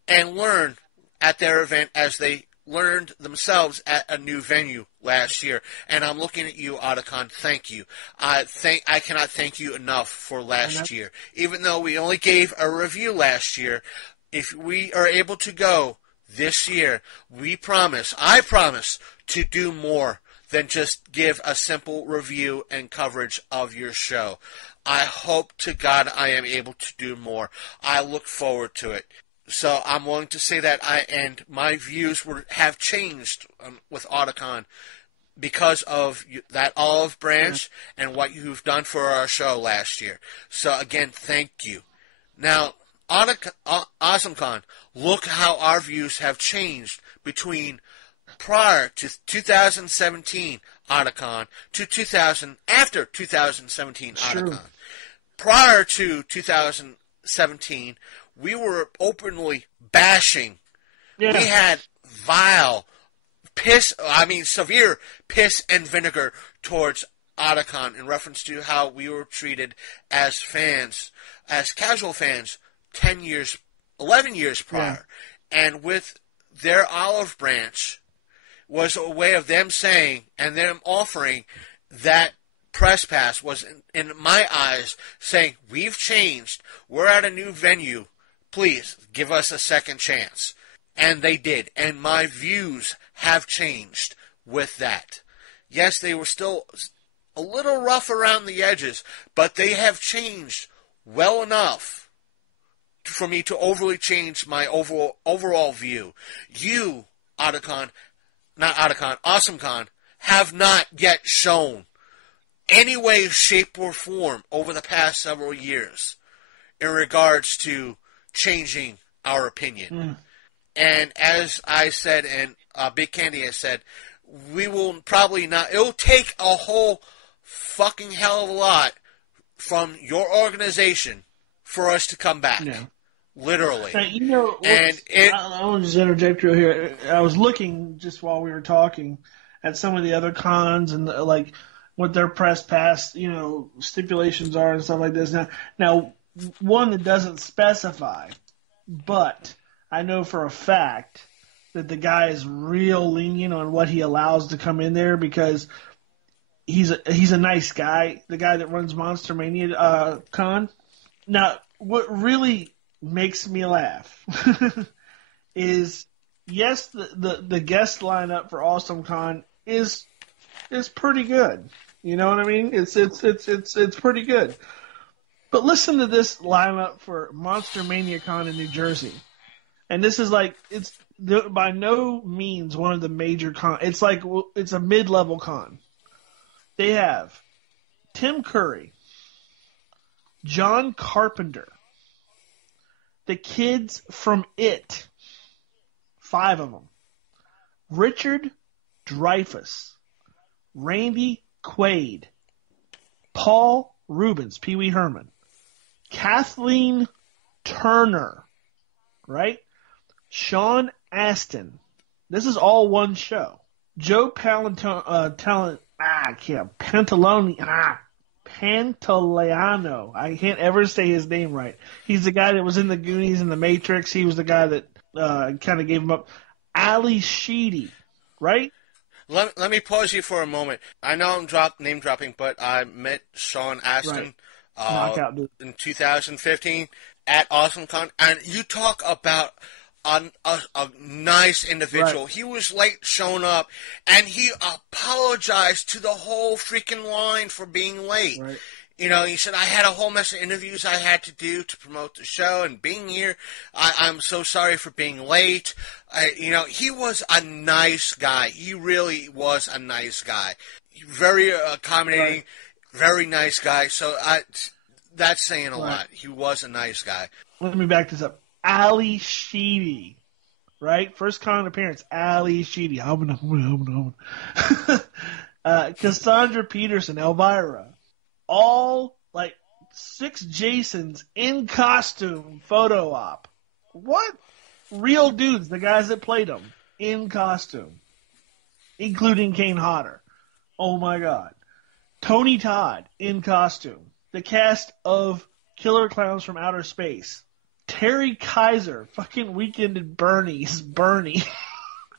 and learn at their event as they learned themselves at a new venue last year. And I'm looking at you, Otacon. Thank you. I cannot thank you enough for last year. Even though we only gave a review last year, if we are able to go this year, I promise to do more than just give a simple review and coverage of your show. I hope to God I am able to do more. I look forward to it. So I'm willing to say that my views have changed with Otacon because of that olive branch and what you've done for our show last year. So again, thank you. Now, AwesomeCon, look how our views have changed between prior to 2017 Otacon to after 2017 Otacon. Prior to 2017, we were openly bashing. Yeah. We had severe piss and vinegar towards Otacon in reference to how we were treated as fans, as casual fans, 11 years prior. Yeah. And with their olive branch was a way of them saying and them offering that press pass was, in my eyes, saying, we've changed, we're at a new venue, please give us a second chance. And they did, and my views have changed with that. Yes, they were still a little rough around the edges, but they have changed well enough for me to overly change my overall view. You, AwesomeCon, have not yet shown any way, shape, or form over the past several years in regards to changing our opinion. And as I said, and Big Candy has said, we will probably not, it'll take a whole fucking hell of a lot from your organization for us to come back. Yeah. Literally. I want to just interject real here. I was looking just while we were talking at some of the other cons and what their press pass, stipulations are and stuff like this. Now, one that doesn't specify, but I know for a fact that the guy is real lenient on what he allows to come in there because he's a nice guy, the guy that runs Monster Mania Con. Now, what really makes me laugh is, yes, the guest lineup for AwesomeCon is pretty good. You know what I mean? It's pretty good. But listen to this lineup for Monster Mania Con in New Jersey. And this is it's by no means one of the major cons. It's a mid-level con. They have Tim Curry, John Carpenter, the kids from It, 5 of them, Richard Dreyfuss, Randy Quaid, Paul Rubens, Pee Wee Herman, Kathleen Turner, right? Sean Astin. This is all one show. Joe Pantoliano. I can't ever say his name right. He's the guy that was in the Goonies and the Matrix. He was the guy that kind of gave him up. Ali Sheedy, right? Let me pause you for a moment. I know I'm name dropping, but I met Sean Astin in 2015 at AwesomeCon, and you talk about a nice individual. Right. He was late showing up, and he apologized to the whole freaking line for being late. Right. He said, I had a whole mess of interviews I had to do to promote the show and being here. I'm so sorry for being late. He was a nice guy. He really was a nice guy. Very accommodating, right. Very nice guy. So that's saying a lot. He was a nice guy. Let me back this up. Ali Sheedy right? First con appearance, Ali Sheedy. Cassandra Peterson, Elvira. All, like, 6 Jasons in costume photo op. What? Real dudes, the guys that played them, in costume. Including Kane Hodder. Oh my God. Tony Todd, in costume. The cast of Killer Clowns from Outer Space. Terry Kaiser, fucking Weekend at Bernie's Bernie.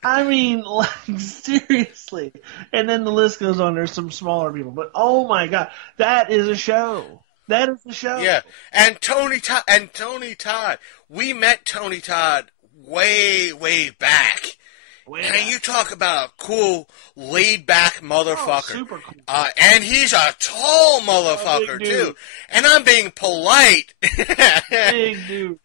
I mean, like, seriously. And then the list goes on. There's some smaller people. But, oh, my God. That is a show. That is a show. Yeah. And Tony Todd. We met Tony Todd way back. And you talk about a cool, laid-back motherfucker. Oh, super cool. And he's a tall motherfucker, too. And I'm being polite. Big dude.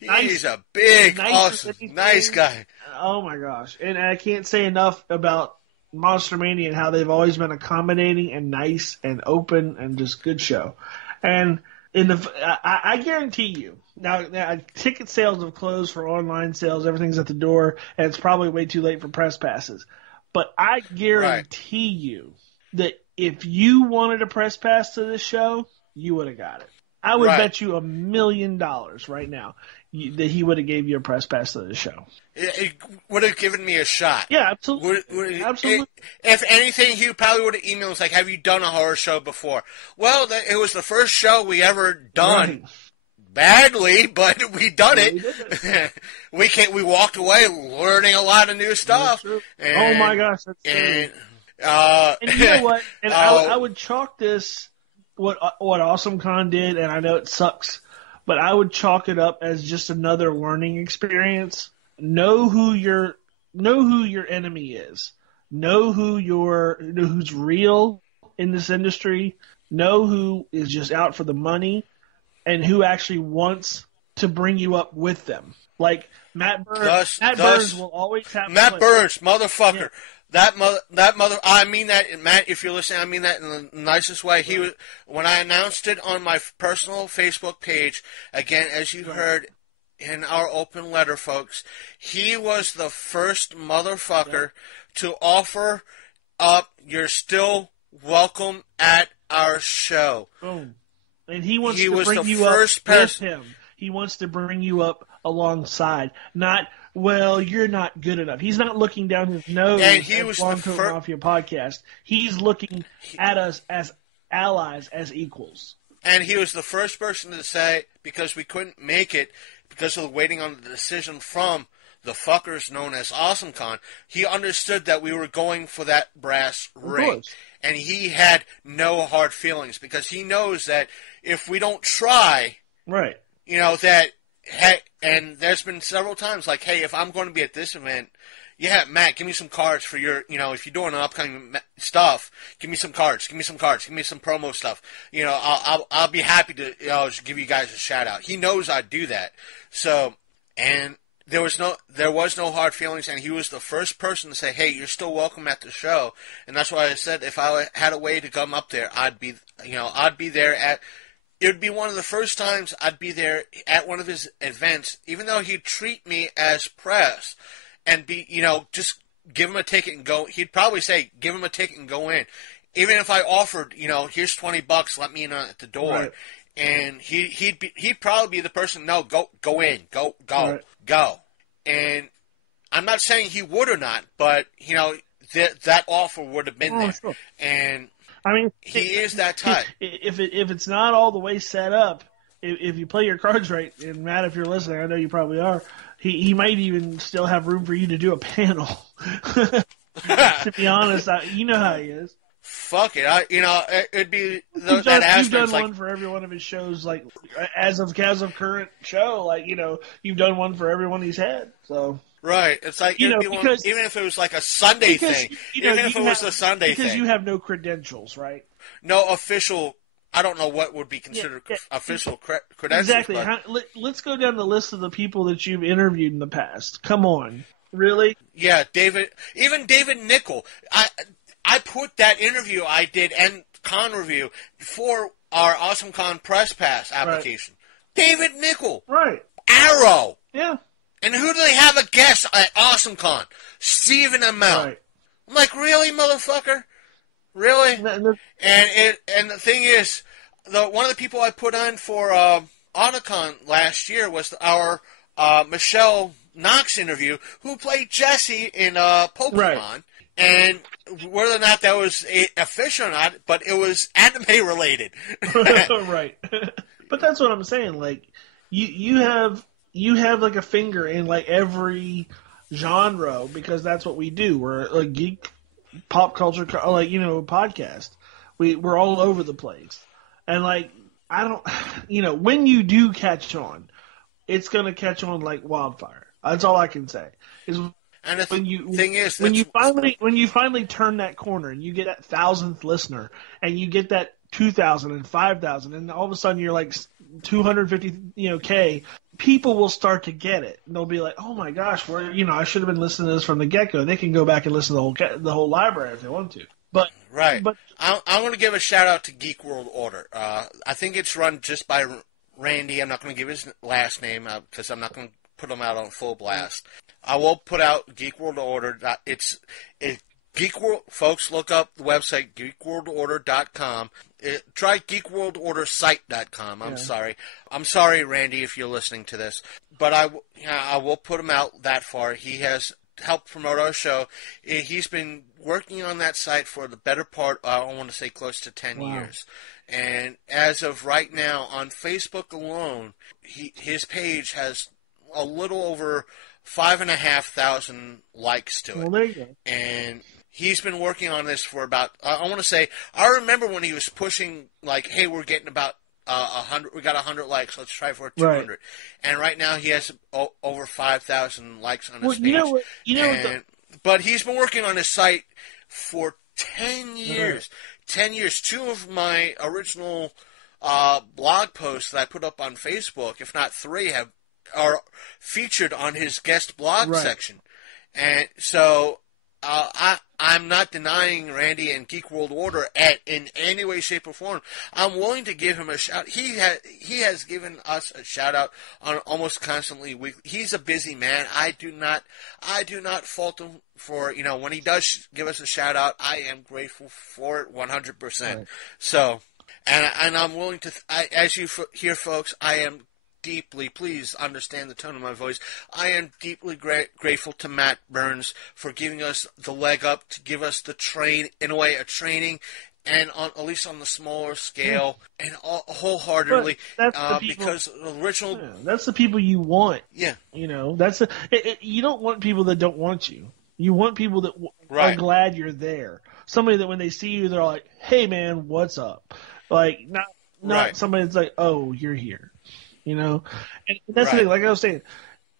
He's a big, awesome, nice guy. Oh, my gosh. And I can't say enough about Monster Mania and how they've always been accommodating and nice and open and just good show. And I guarantee you, now ticket sales have closed for online sales. Everything's at the door, and it's probably way too late for press passes. But I guarantee you that if you wanted a press pass to this show, you would have got it. I would bet you $1 million right now that he would have gave you a press pass to the show. It would have given me a shot. Yeah, absolutely. Absolutely. If anything, he probably would have emailed us like, "Have you done a horror show before?" Well, it was the first show we ever done. Right. Badly, but we done it. We walked away learning a lot of new stuff. And, oh my gosh, that's true. And you know what? And I would chalk this what Awesome Con did, and I know it sucks, but I would chalk it up as just another learning experience. Know who your enemy is. Know who's real in this industry. Know who is just out for the money, and who actually wants to bring you up with them. Like Matt Burns. Matt Burns will always have Matt Burns, motherfucker. Yeah. That mother. I mean that, Matt. If you're listening, I mean that in the nicest way. He was, when I announced it on my personal Facebook page. Again, as you heard in our open letter, folks, he was the first motherfucker to offer up. You're still welcome at our show. Boom. And he wants to bring you up with him. He wants to bring you up alongside, not. Well, you're not good enough. He's not looking down his nose at Long Coat Mafia podcast. He's looking at us as allies, as equals. And he was the first person to say, because we couldn't make it, because of waiting on the decision from the fuckers known as AwesomeCon, he understood that we were going for that brass ring. And he had no hard feelings, because he knows that if we don't try, right, that... Hey, and there's been several times like, hey, if I'm going to be at this event, yeah, Matt, give me some cards for your, if you're doing upcoming stuff, give me some cards, give me some promo stuff. I'll be happy to, give you guys a shout out. He knows I do that. So, and there was no hard feelings, and he was the first person to say, hey, you're still welcome at the show. And that's why I said if I had a way to come up there, I'd be there at. It would be one of the first times I'd be there at one of his events, even though he'd treat me as press and be, just give him a ticket and go. He'd probably say, give him a ticket and go in. Even if I offered, here's $20, let me in at the door. Right. And he'd probably be the person, no, go in, go. And I'm not saying he would or not, but, that offer would have been there. Sure. And... I mean, he is that type. If it's not all the way set up, if you play your cards right, and Matt, if you're listening, I know you probably are, he might even still have room for you to do a panel. To be honest, you know how he is. Fuck it, it'd be you've done one for every one of his shows, like as of current show, like you've done one for every one he's had, so. Right, it's like even if it was like a Sunday thing, even if it was a Sunday thing, because you have no credentials, right? No official. I don't know what would be considered official credentials. Exactly. Let's go down the list of the people that you've interviewed in the past. Come on, really? Yeah, David Nickel. I put that interview I did and con review for our Awesome Con Press Pass application. Right. David Nickel. Right. Arrow. Yeah. And who do they have a guest at AwesomeCon? Stephen Amell. Right. I'm like, really, motherfucker? Really? And the thing is, one of the people I put on for AutoCon last year was our Michelle Knox interview, who played Jessie in Pokemon. Right. And whether or not that was official or not, but it was anime related. Right. But that's what I'm saying. Like, you have like a finger in like every genre, because that's what we do. We're a geek pop culture, like, podcast. We're all over the place. And like, I don't, when you do catch on, it's going to catch on like wildfire. That's all I can say. And when you finally turn that corner and you get that 1,000th listener and you get that 2,000 and 5,000 and all of a sudden you're like 250 K, people will start to get it. And they'll be like, oh my gosh, I should have been listening to this from the get-go. They can go back and listen to the whole library if they want to. But right. But I want to give a shout out to Geek World Order. I think it's run just by Randy. I'm not going to give his last name because I'm not going to put him out on full blast. I will put out Geek World Order. It's Geek World, folks. Look up the website geekworldorder.com. Try geekworldordersite.com. I'm sorry, Randy, if you're listening to this, but I will put him out that far. He has helped promote our show. He's been working on that site for the better part, I want to say close to 10 years. And as of right now, on Facebook alone, his page has a little over 5,500 likes to it. Well, there you go. And he's been working on this for about, I want to say, I remember when he was pushing, like, hey, we're getting about 100, we got 100 likes, let's try for 200. Right. And right now he has over 5,000 likes on his page. But he's been working on his site for 10 years. Right. 10 years. Two of my original blog posts that I put up on Facebook, if not three, are featured on his guest blog section. And so I'm not denying Randy and Geek World Order in any way, shape, or form. I'm willing to give him a shout. He has given us a shout out on almost constantly weekly. He's a busy man. I do not fault him for, when he does give us a shout out, I am grateful for it 100%. Right. So, and I'm willing to, as you hear, folks, I am deeply, please understand the tone of my voice, I am deeply grateful to Matt Burns for giving us the leg up, to give us a training, and at least on the smaller scale, and wholeheartedly, because the original... Yeah, that's the people you want. Yeah. That's you don't want people that don't want you. You want people that are glad you're there. Somebody that when they see you, they're like, hey man, what's up? Like, not somebody that's like, oh, you're here. And that's the thing, like I was saying,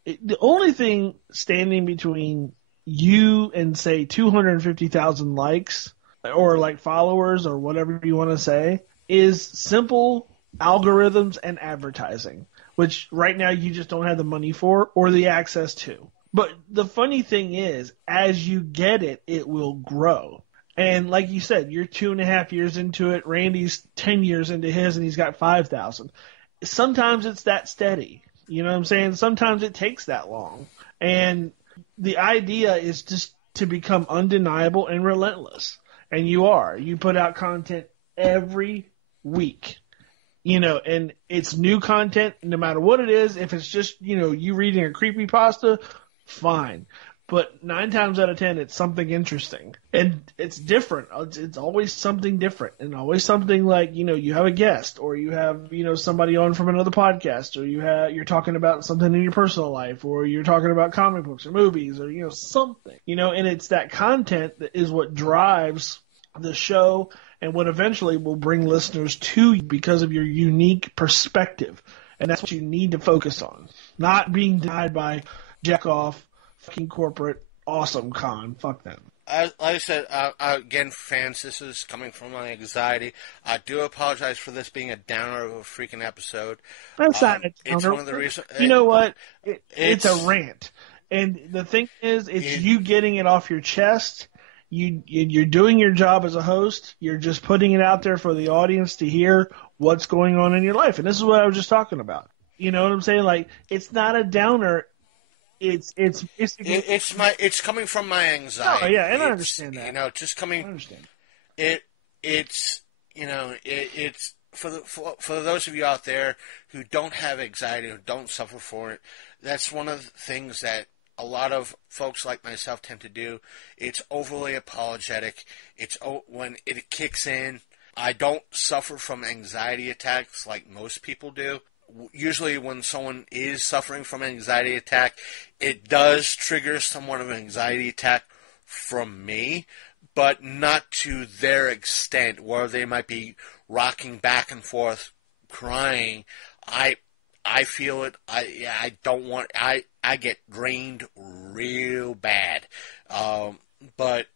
the only thing standing between you and, say, 250,000 likes or, like, followers or whatever you want to say is simple algorithms and advertising, which right now you just don't have the money for or the access to. But the funny thing is, as you get it, it will grow. And like you said, you're 2.5 years into it. Randy's 10 years into his, and he's got 5,000. Sometimes it's that steady. You know what I'm saying? Sometimes it takes that long. And the idea is just to become undeniable and relentless. And you are. You put out content every week. And it's new content no matter what it is. If it's just, you reading a creepypasta, fine. But 9 times out of 10, it's something interesting. And it's different. It's always something different. And always something like, you have a guest or you have, somebody on from another podcast or you're talking about something in your personal life or you're talking about comic books or movies or, something. And it's that content that is what drives the show and what eventually will bring listeners to you because of your unique perspective. And that's what you need to focus on. Not being denied by jack off, fucking corporate awesome con. Fuck them. Like I said, again, fans, this is coming from my anxiety. I do apologize for this being a downer of a freaking episode. That's not a downer. It's one of the reasons. You know what? It's a rant. And the thing is, it's you getting it off your chest. You're doing your job as a host. You're just putting it out there for the audience to hear what's going on in your life. And this is what I was just talking about. You know what I'm saying? Like, it's not a downer. it's coming from my anxiety. Oh yeah, and I It's, understand that. you know, just coming. I understand. It's you know, it's for those of you out there who don't have anxiety, who don't suffer for it. That's one of the things that a lot of folks like myself tend to do. It's overly apologetic. It's when it kicks in. I don't suffer from anxiety attacks like most people do. Usually when someone is suffering from an anxiety attack, it does trigger somewhat of an anxiety attack from me, but not to their extent where they might be rocking back and forth, crying. I feel it. I don't want. I get drained real bad. But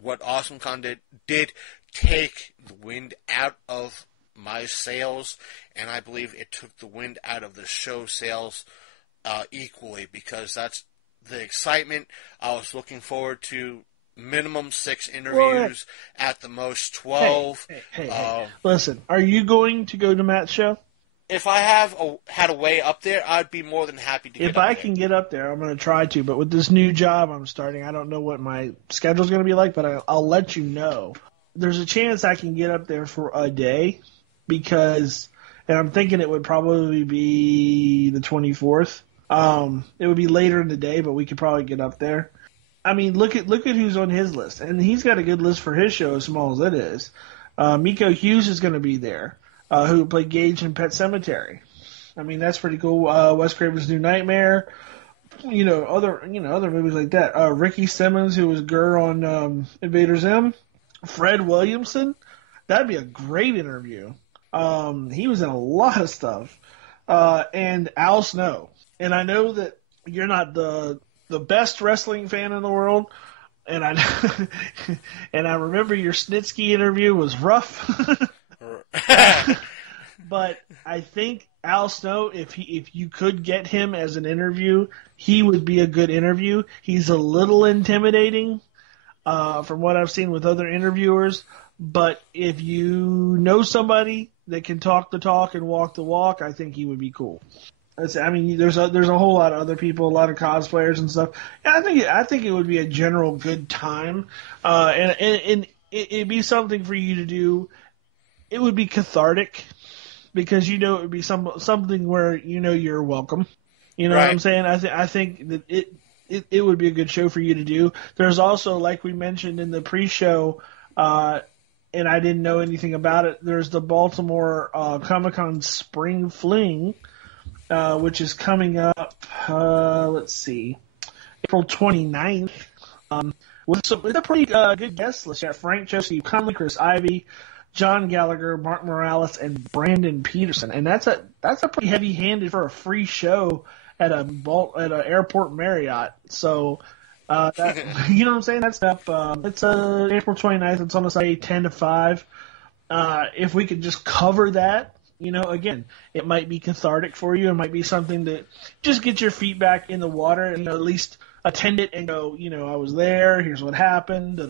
what AwesomeCon did take the wind out of my sails, and I believe it took the wind out of the show sails equally, because that's the excitement. I was looking forward to minimum 6 interviews, at the most 12. Hey. Listen, are you going to go to Matt's show? If I had a way up there, I'd be more than happy to get up there. If I can get up there, I'm going to try to. But with this new job I'm starting, I don't know what my schedule's going to be like, but I'll let you know. There's a chance I can get up there for a day because, and I'm thinking it would probably be the 24th. It would be later in the day, but we could probably get up there. I mean, look at who's on his list, and he's got a good list for his show, as small as it is. Miko Hughes is going to be there, who played Gage in Pet Sematary. I mean, that's pretty cool. Wes Craven's New Nightmare, other movies like that. Ricky Simmons, who was Gurr on Invader Zim. Fred Williamson, that'd be a great interview. He was in a lot of stuff. And Al Snow. And I know that you're not the best wrestling fan in the world, and I remember your Snitsky interview was rough. But I think Al Snow, if you could get him as an interview, he would be a good interview. He's a little intimidating, from what I've seen with other interviewers. But if you know somebody that can talk the talk and walk the walk, I think he would be cool. I mean, there's a whole lot of other people, a lot of cosplayers and stuff. And I think it would be a general good time, and it'd be something for you to do. It would be cathartic because it would be something where you're welcome. You know right. What I'm saying? I think that it would be a good show for you to do. There's also, like we mentioned in the pre-show, and I didn't know anything about it. There's the Baltimore Comic-Con Spring Fling. Which is coming up, let's see, April 29th, with a pretty good guest list. You got Frank Cho, Steve Conley, Chris Ivey, John Gallagher, Mark Morales, and Brandon Peterson. And that's a pretty heavy-handed for a free show at an airport Marriott. So, you know what I'm saying? That's up. It's April 29th. It's on a Sunday, 10 to 5. If we could just cover that. Again, it might be cathartic for you. It might be something to just get your feet back in the water and, at least attend it and go, I was there. Here's what happened.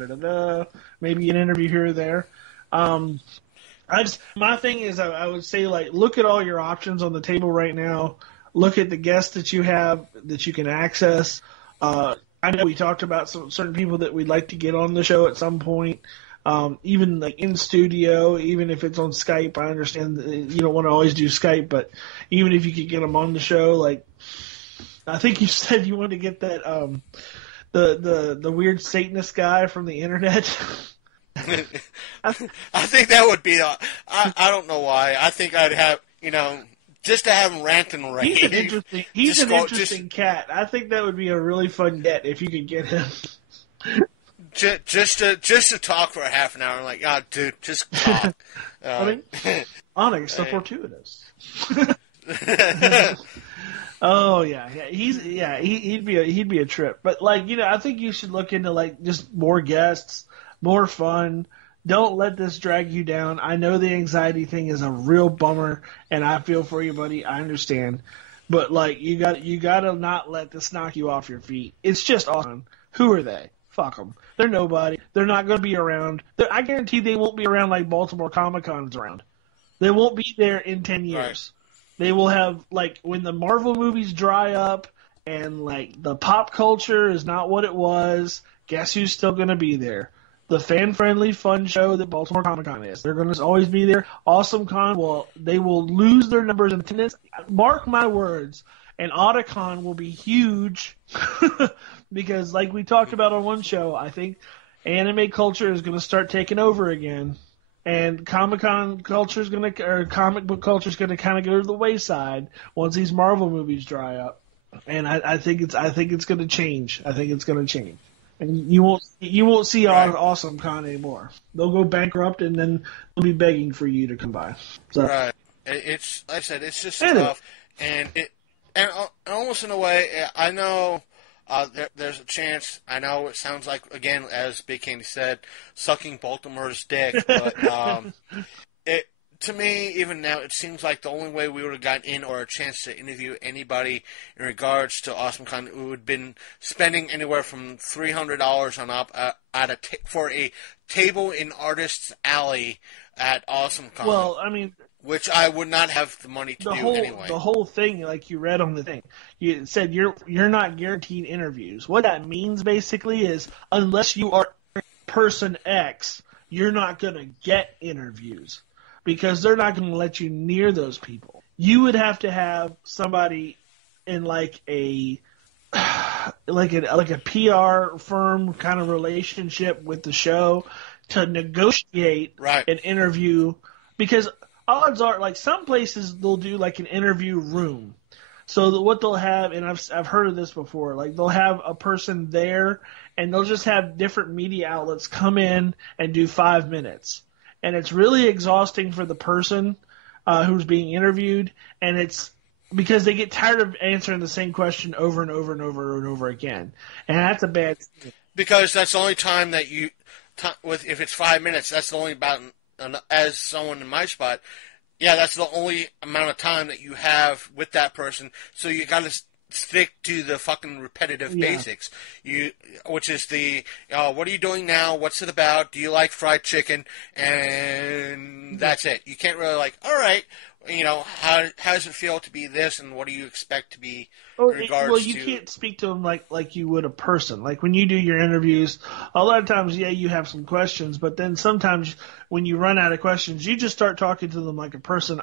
Maybe an interview here or there. My thing is, I would say, look at all your options on the table right now. Look at the guests that you have that you can access. I know we talked about certain people that we'd like to get on the show at some point. Even in studio, even if it's on Skype. I understand that you don't want to always do Skype, but even if you could get them on the show, I think you said you wanted to get that the weird Satanist guy from the internet. I think that would be. I don't know why. I think I'd have just to have him rant and rave. He's an interesting cat. I think that would be a really fun get if you could get him. Just to talk for a half an hour, dude, just talk. Onyx, the fortuitous. Oh yeah, he'd be a trip. But I think you should look into just more guests, more fun. Don't let this drag you down. I know the anxiety thing is a real bummer, and I feel for you, buddy. I understand, but you got to not let this knock you off your feet. It's just awesome. Who are they? Fuck them. They're nobody. They're not going to be around. I guarantee they won't be around like Baltimore Comic-Con's around. They won't be there in 10 years. Right. They will have, when the Marvel movies dry up and like the pop culture is not what it was. Guess who's still going to be there? The fan-friendly, fun show that Baltimore Comic-Con is. They're going to always be there. Awesome Con, well, they will lose their numbers in attendance. Mark my words, and AutoCon will be huge because, like we talked about on one show, I think anime culture is going to start taking over again, and Comic-Con culture is going to, or comic book culture is going to kind of go to the wayside once these Marvel movies dry up. And I think it's going to change. I think it's going to change. And you won't see Awesome Con anymore. They'll go bankrupt, and then they'll be begging for you to come by. So, right. It's like I said, it's just tough, and almost in a way, I know there's a chance. I know it sounds like, again, as Big Candy said, sucking Baltimore's dick, but to me, even now, it seems like the only way we would have gotten in or a chance to interview anybody in regards to AwesomeCon, we would have been spending anywhere from $300 on up for a table in Artist's Alley at AwesomeCon. Well, I mean, which I would not have the money to do anyway. The whole thing, like you read on the thing, you said you're not guaranteed interviews. What that means basically is unless you are person X, you're not going to get interviews, because they're not going to let you near those people. You would have to have somebody in like a PR firm kind of relationship with the show to negotiate an interview, because odds are, like, some places they'll do like an interview room. So what they'll have, and I've heard of this before, like they'll have a person there and they'll just have different media outlets come in and do 5 minutes. And it's really exhausting for the person who's being interviewed, and it's because they get tired of answering the same question over and over and over and over again, and that's a bad thing. Because that's the only time that if it's 5 minutes, that's the only about, as someone in my spot, yeah, that's the only amount of time that you have with that person, so you got to stick to the fucking repetitive basics. Which is the, what are you doing now? What's it about? Do you like fried chicken? And that's it. You can't really all right, how does it feel to be this, and what do you expect to be in regards to... Well, you can't speak to them like you would a person. Like when you do your interviews, a lot of times, you have some questions, but then sometimes when you run out of questions, you just start talking to them like a person,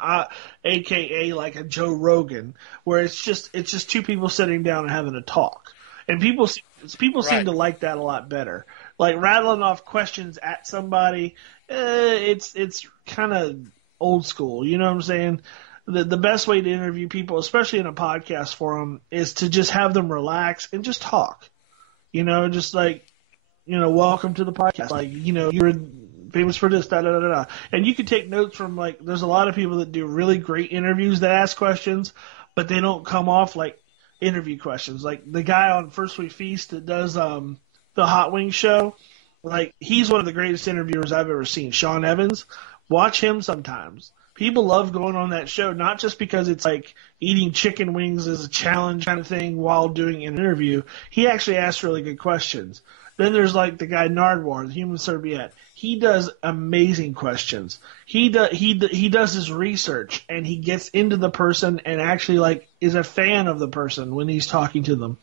aka like a Joe Rogan, where it's just two people sitting down and having a talk. And people seem to like that a lot better. Like rattling off questions at somebody, it's kind of old school, you know what I'm saying? The best way to interview people, especially in a podcast forum, is to just have them relax and just talk. Just welcome to the podcast. Like, you're famous for this, da da da da. And you can take notes from, there's a lot of people that do really great interviews that ask questions, but they don't come off like interview questions. Like the guy on First We Feast that does the Hot Wings show, he's one of the greatest interviewers I've ever seen. Sean Evans. Watch him sometimes. People love going on that show, not just because it's like eating chicken wings as a challenge kind of thing while doing an interview. He actually asks really good questions. Then there's the guy Nardwar, the human serviette. He does amazing questions. He does his research, and he gets into the person and actually is a fan of the person when he's talking to them.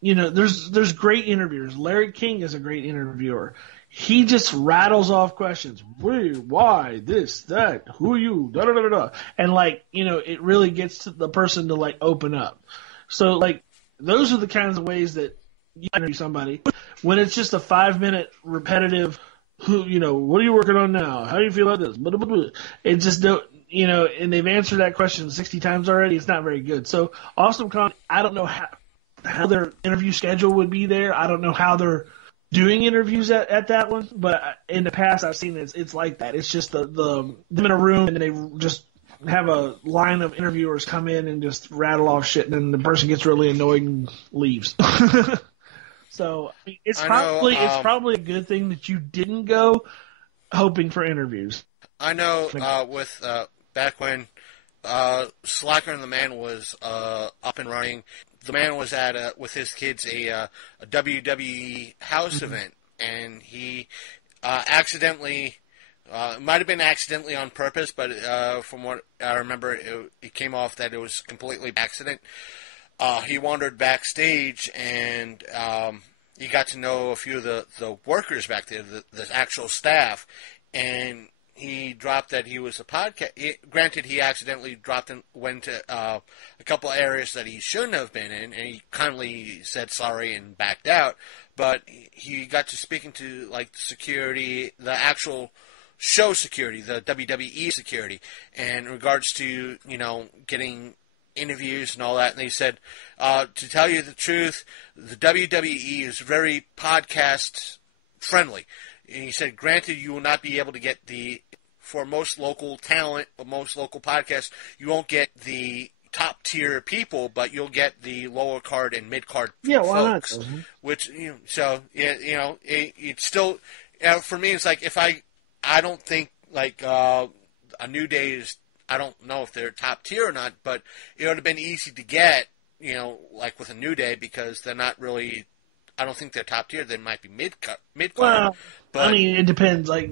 There's great interviewers. Larry King is a great interviewer. He just rattles off questions. Why, this, that, who are you, da da da da. And it really gets to the person to open up. So those are the kinds of ways that you interview somebody. When it's just a 5 minute repetitive, what are you working on now? How do you feel about this? It just don't, and they've answered that question 60 times already. It's not very good. So AwesomeCon, I don't know how their interview schedule would be there. I don't know how they're doing interviews at that one, but in the past I've seen it's like that. It's just them in a room, and they just have a line of interviewers come in and just rattle off shit, and then the person gets really annoyed and leaves. So it's probably a good thing that you didn't go hoping for interviews. I know with back when Slacker and the Man was up and running, the man was at with his kids a WWE house event, and he accidentally, it might have been accidentally on purpose, but from what I remember, it came off that it was completely accident. he wandered backstage and he got to know a few of the workers back there, the actual staff, and he dropped that he was a podcast. Granted, he accidentally dropped and went to a couple of areas that he shouldn't have been in, and he kindly said sorry and backed out. But he got to speaking to like the security, the actual show security, the WWE security, and in regards to getting interviews and all that. And they said, to tell you the truth, the WWE is very podcast friendly. And he said, granted, you will not be able to get for most local talent, or most local podcasts, you won't get the top tier people, but you'll get the lower card and mid card folks. Not? Which, it's still, for me, it's like I don't think like a New Day is, I don't know if they're top tier or not, but it would have been easy to get, like with a New Day, because they're not really, I don't think they're top tier. They might be mid card. Well, but, I mean, it depends. Like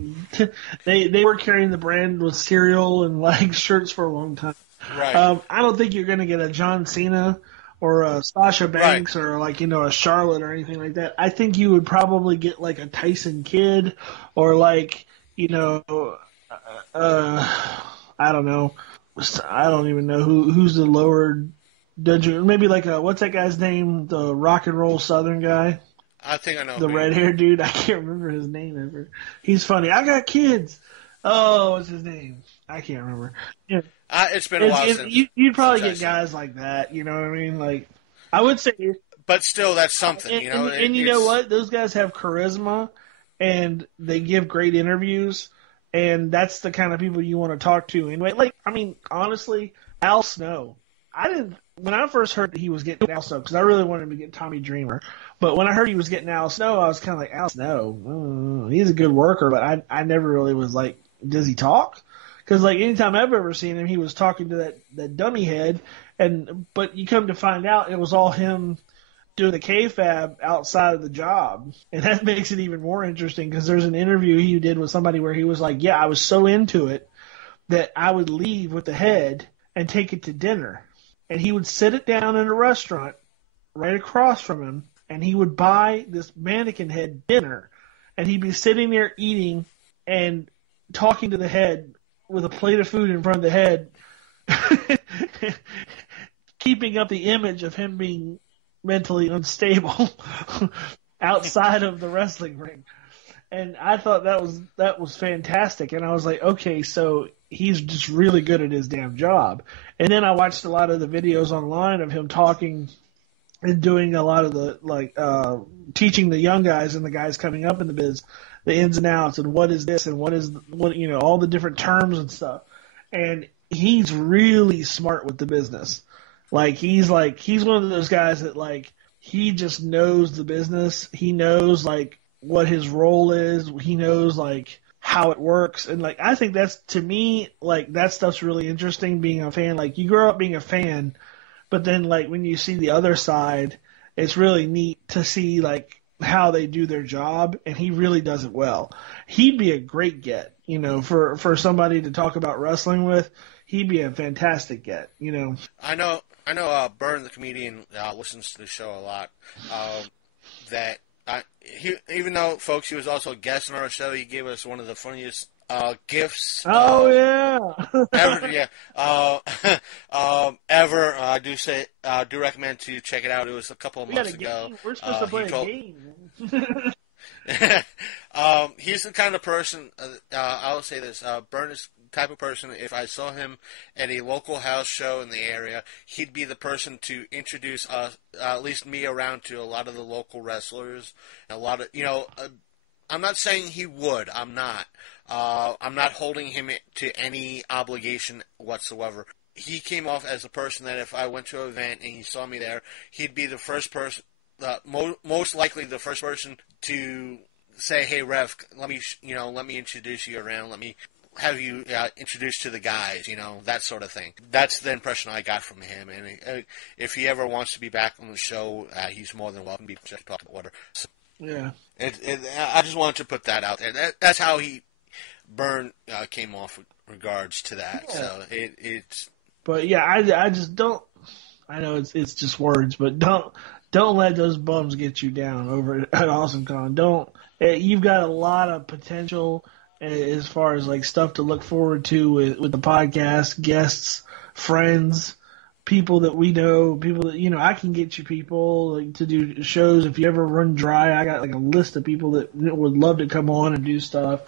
they were carrying the brand with cereal and like shirts for a long time. Right. I don't think you're going to get a John Cena or a Sasha Banks or like a Charlotte or anything like that. I think you would probably get like a Tyson Kidd or like I don't know. I don't even know who's the lower dungeon. Maybe like what's that guy's name? The rock and roll Southern guy. I think I know. The red haired dude. I can't remember his name ever. He's funny. I got kids. Oh, what's his name? I can't remember. Yeah. It's been a while since you'd probably get guys like that. You know what I mean? Like I would say. But still, that's something. And you know what? Those guys have charisma, and they give great interviews. And that's the kind of people you want to talk to. Anyway, like, I mean, honestly, Al Snow. When I first heard that he was getting Al Snow, because I really wanted him to get Tommy Dreamer. But when I heard he was getting Al Snow, I was kind of like, Al Snow, he's a good worker, but I never really was like, does he talk? Because, like, anytime I've ever seen him, he was talking to that dummy head. But you come to find out it was all him doing the kayfabe outside of the job. And that makes it even more interesting because there's an interview he did with somebody where he was like, yeah, I was so into it that I would leave with the head and take it to dinner. And he would sit it down in a restaurant right across from him, and he would buy this mannequin head dinner. And he'd be sitting there eating and talking to the head with a plate of food in front of the head, keeping up the image of him being mentally unstable outside of the wrestling ring. And I thought that was fantastic. And I was like, okay, so he's just really good at his damn job. And then I watched a lot of the videos online of him talking and doing a lot of the teaching the young guys and the guys coming up in the biz the ins and outs and what is this and what all the different terms and stuff. And he's really smart with the business. He's one of those guys that like he just knows the business. He knows like what his role is. He knows like how it works. And like I think that's, to me, like that stuff's really interesting being a fan. Like you grow up being a fan, but then like when you see the other side, it's really neat to see like how they do their job, and he really does it well. He'd be a great get, for somebody to talk about wrestling with. He'd be a fantastic get, I know. Byrne, the comedian, listens to the show a lot. Even though, folks, he was also a guest on our show, he gave us one of the funniest gifts. Oh yeah, ever, yeah. Ever. I do recommend to check it out. It was a couple of months ago. We're supposed to play a game. He's the kind of person. I'll say this. Byrne is type of person, if I saw him at a local house show in the area, he'd be the person to introduce us, at least me, around to a lot of the local wrestlers. A lot of, I'm not saying he would. I'm not. I'm not holding him to any obligation whatsoever. He came off as a person that if I went to an event and he saw me there, he'd be the first person, most likely the first person to say, "Hey, Rev, let me introduce you around. Let me have you introduced to the guys, that sort of thing." That's the impression I got from him. And if he ever wants to be back on the show, he's more than welcome to talk about order. So, yeah. I just wanted to put that out there. That's how Byrne came off with regards to that. Yeah. So it's. But yeah, I just don't. I know it's just words, but don't let those bums get you down over at AwesomeCon. Don't. You've got a lot of potential as far as like stuff to look forward to with the podcast, guests, friends, people that we know, people that I can get you people like to do shows if you ever run dry. I got like a list of people that would love to come on and do stuff.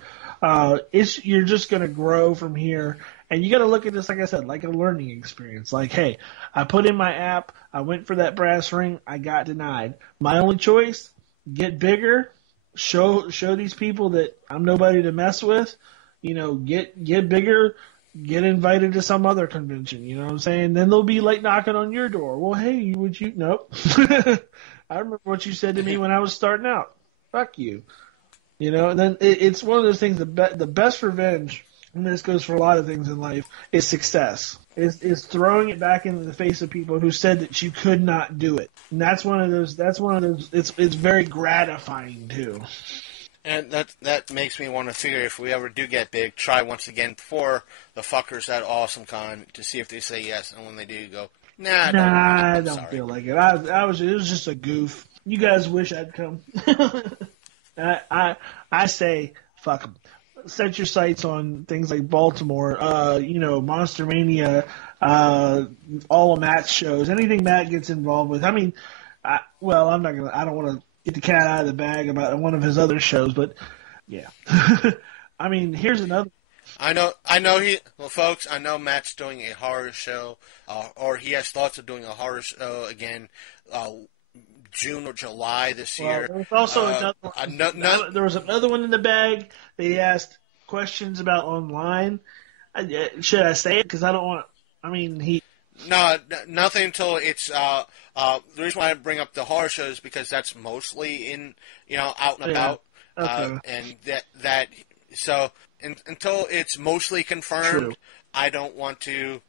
You're just gonna grow from here, and you got to look at this, like I said, like a learning experience. Like, hey, I put in my app, I went for that brass ring, I got denied. My only choice: get bigger, show these people that I'm nobody to mess with. Get bigger, get invited to some other convention. You know what I'm saying? Then they'll be like knocking on your door. Well, hey, would you? Nope. I remember what you said to me when I was starting out. Fuck you. And then it's one of those things. The best revenge, and this goes for a lot of things in life, is success. Is throwing it back into the face of people who said that you could not do it. And that's one of those. It's very gratifying too. And that makes me want to figure if we ever do get big, try once again for the fuckers at AwesomeCon to see if they say yes, and when they do, go, nah, I don't feel like it. It was just a goof. You guys wish I'd come. I say fuck 'em. Set your sights on things like Baltimore, Monster Mania, all of Matt's shows, anything Matt gets involved with. I mean, I don't want to get the cat out of the bag about one of his other shows, but yeah. I mean, here's another. I know folks, I know Matt's doing a horror show, or he has thoughts of doing a horror show again, June or July this year. There was also another one. There was another one in the bag. They asked questions about online. Should I say it? Because I don't want. I mean, No, nothing until it's. The reason why I bring up the horror shows is because that's mostly in out and about, okay. And that so until it's mostly confirmed, True. I don't want to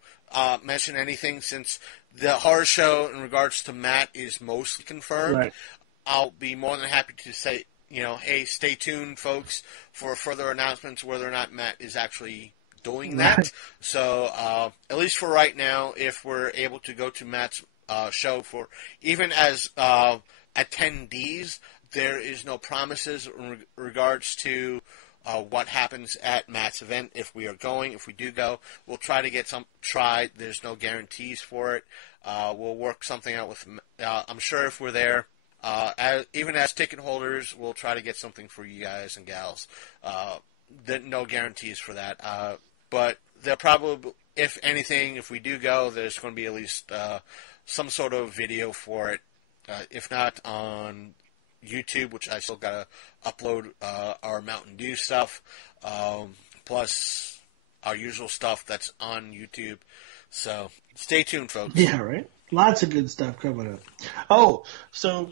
mention anything since the horror show in regards to Matt is mostly confirmed. Right. I'll be more than happy to say, hey, stay tuned, folks, for further announcements whether or not Matt is actually doing that. Right. So at least for right now, if we're able to go to Matt's show for even as attendees, there is no promises in regards to what happens at Matt's event. If we are going, if we do go, we'll try to get try. There's no guarantees for it. We'll work something out with. I'm sure if we're there, even as ticket holders, we'll try to get something for you guys and gals. No guarantees for that. But there probably, if anything, if we do go, there's going to be at least some sort of video for it. If not on YouTube, which I still got to upload our Mountain Dew stuff, plus our usual stuff that's on YouTube. So stay tuned, folks. Yeah, right. Lots of good stuff coming up. Oh, so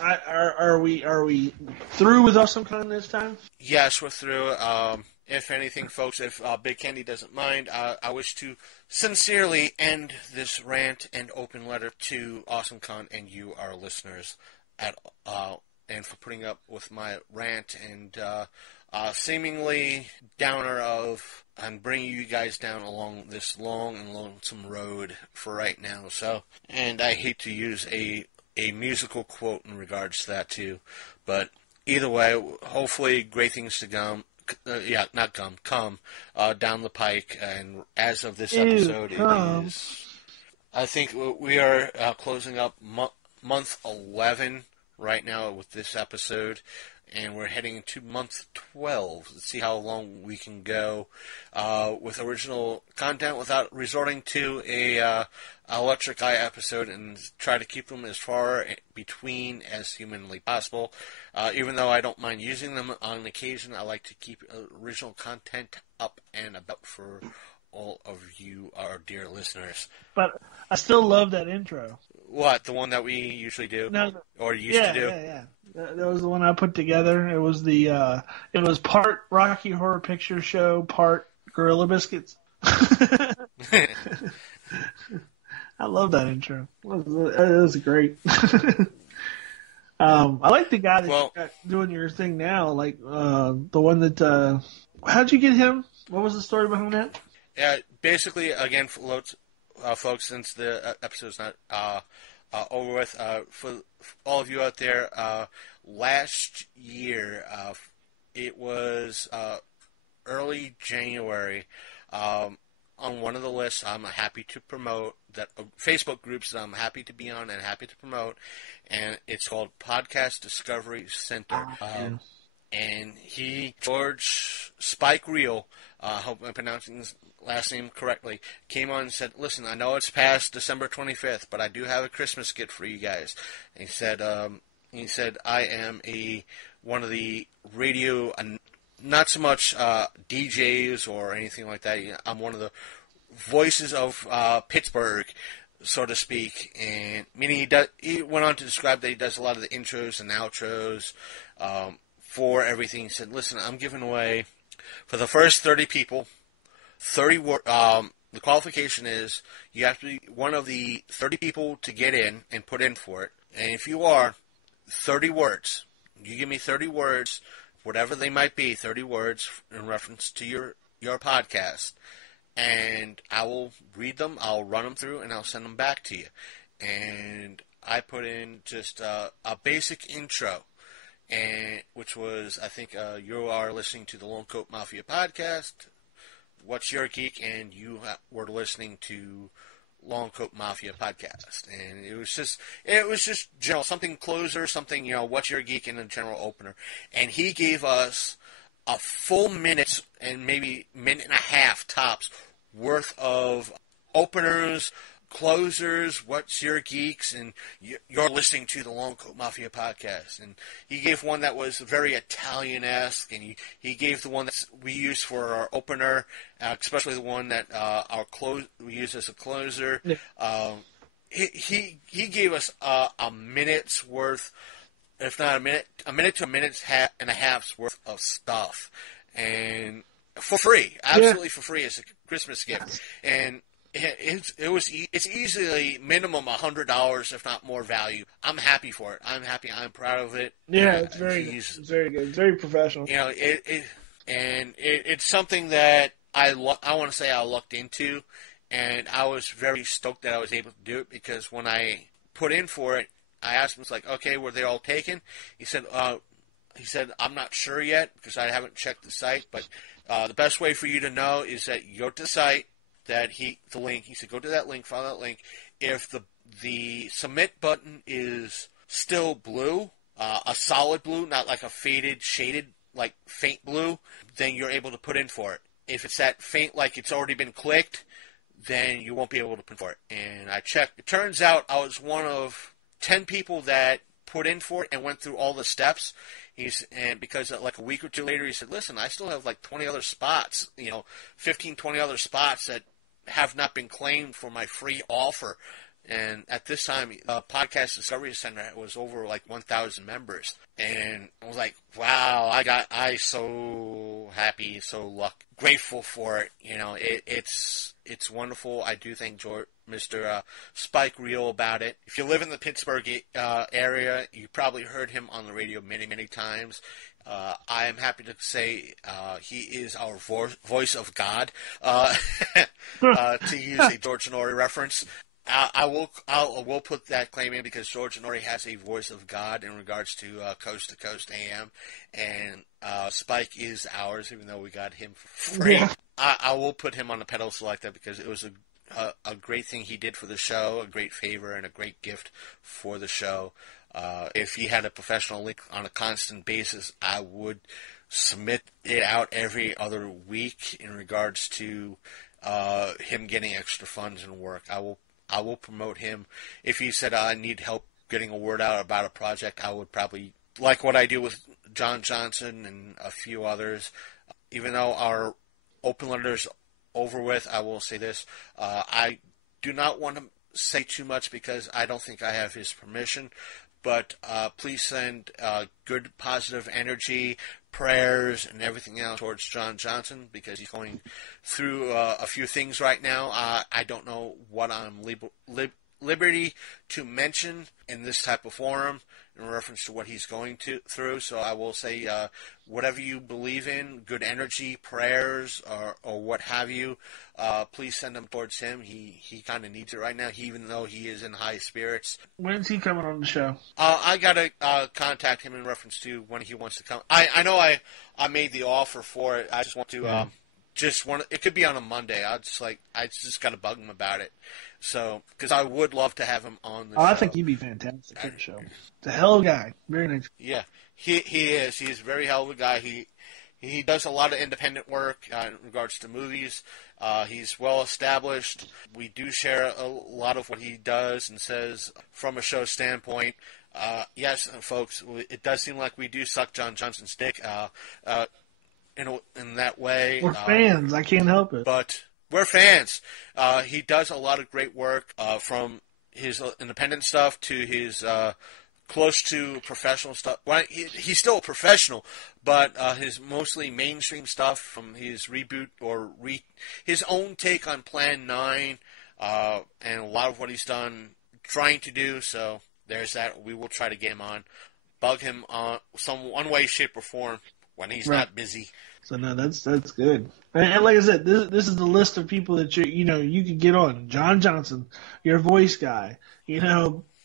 are we through with AwesomeCon this time? Yes, we're through. If anything, folks, if Big Candy doesn't mind, I wish to sincerely end this rant and open letter to AwesomeCon and you, our listeners, and for putting up with my rant and seemingly downer of I'm bringing you guys down along this long and lonesome road for right now. So, and I hate to use a musical quote in regards to that too, but either way, hopefully great things to come. Come down the pike, and as of this episode, it is. I think we are closing up month 11 right now with this episode, and we're heading into month 12. Let's see how long we can go with original content without resorting to a Electric Eye episode, and try to keep them as far between as humanly possible. Even though I don't mind using them on occasion, I like to keep original content up and about for all of you, our dear listeners. But I still love that intro. What, the one that we usually do? No, or used to do? Yeah. That was the one I put together. It was it was part Rocky Horror Picture Show, part Gorilla Biscuits. I love that intro. It was great. I like the guy that's doing your thing now, like the one that. How'd you get him? What was the story behind that? Yeah, basically, again, folks, since the episode's not over with, for all of you out there, last year, it was early January, on one of the lists I'm happy to promote, that Facebook groups that I'm happy to be on and happy to promote, and it's called Podcast Discovery Center. And George Spike Reel, I hope I'm pronouncing his last name correctly, came on and said, listen, I know it's past December 25th, but I do have a Christmas gift for you guys. And he said, I am one of the radio, not so much DJs or anything like that. I'm one of the voices of Pittsburgh, so to speak. And meaning he went on to describe that he does a lot of the intros and outros for everything. He said, listen, I'm giving away, for the first 30 people, 30 words. The qualification is you have to be one of the 30 people to get in and put in for it. And if you are, 30 words. You give me 30 words, whatever they might be, 30 words in reference to your podcast. And I will read them, I'll run them through, and I'll send them back to you. And I put in just a basic intro, and which was, I think, you are listening to the Lone Coat Mafia podcast. What's Your Geek? And you were listening to Long Coat Mafia podcast, and it was just general, something closer, something, What's Your Geek in a general opener. And he gave us a full minute and maybe minute and a half tops worth of openers, closers, What's Your Geeks, and you're listening to the Long Coat Mafia podcast. And he gave one that was very Italian-esque, and he gave the one that we use for our opener, especially the one that we use as a closer. Yeah. He gave us a minute's worth, if not a minute to a minute and a half's worth of stuff, and for free, absolutely for free as a Christmas gift. And it's easily minimum $100, if not more value. I'm happy for it. I'm happy. I'm proud of it. Yeah, it's very good. It's very good. It's very professional. It's something that I want to say I looked into, and I was very stoked that I was able to do it, because when I put in for it, I asked him, it's like, okay, were they all taken? He said, I'm not sure yet because I haven't checked the site, but the best way for you to know is that you go to the site, the link. He said, go to that link, follow that link. If the submit button is still blue, a solid blue, not like a faded, shaded, like faint blue, then you're able to put in for it. If it's that faint, like it's already been clicked, then you won't be able to put in for it. And I checked. It turns out I was one of 10 people that put in for it and went through all the steps. And because like a week or two later, he said, listen, I still have like 20 other spots, 15, 20 other spots that have not been claimed for my free offer. And at this time, Podcast Discovery Center was over like 1,000 members. And I was like, wow, I so happy, so grateful for it. It's wonderful. I do thank Mr. Spike Reel about it. If you live in the Pittsburgh area, you probably heard him on the radio many, many times. I am happy to say he is our voice of God, to use a George Norrie reference. I will put that claim in because George Norrie has a voice of God in regards to Coast to Coast AM, and Spike is ours, even though we got him for free. Yeah. I will put him on the pedestal like that because it was a great thing he did for the show, a great favor, and a great gift for the show. If he had a professional link on a constant basis, I would submit it out every other week in regards to him getting extra funds and work. I will promote him. If he said I need help getting a word out about a project, I would probably, like what I do with John Johnson and a few others. Even though our open letter's over with, I will say this. I do not want to say too much because I don't think I have his permission. But please send good, positive energy, prayers, and everything else towards John Johnson because he's going through a few things right now. I don't know what I'm liberty to mention in this type of forum in reference to what he's going through. So I will say, whatever you believe in, good energy, prayers, or what have you, please send them towards him. He kind of needs it right now, even though he is in high spirits. When's he coming on the show? I gotta contact him in reference to when he wants to come. I know I made the offer for it. I just want to it could be on a Monday. I just gotta bug him about it. So, because I would love to have him on the show. I think he'd be fantastic for the show. He's a hell of a guy. Very nice. Yeah, he is. He's a very hell of a guy. He does a lot of independent work in regards to movies. He's well established. We do share a lot of what he does and says from a show standpoint. Yes, folks, it does seem like we do suck John Johnson's dick in that way. We're fans. I can't help it. But we're fans. He does a lot of great work from his independent stuff to his close to professional stuff. Well, he's still a professional, but his mostly mainstream stuff from his reboot or his own take on Plan 9 and a lot of what he's trying to do. So there's that. We will try to get him on. Bug him on one way, shape, or form when he's not busy. So no, that's good. And like I said, this is the list of people that you could get on. John Johnson, your voice guy,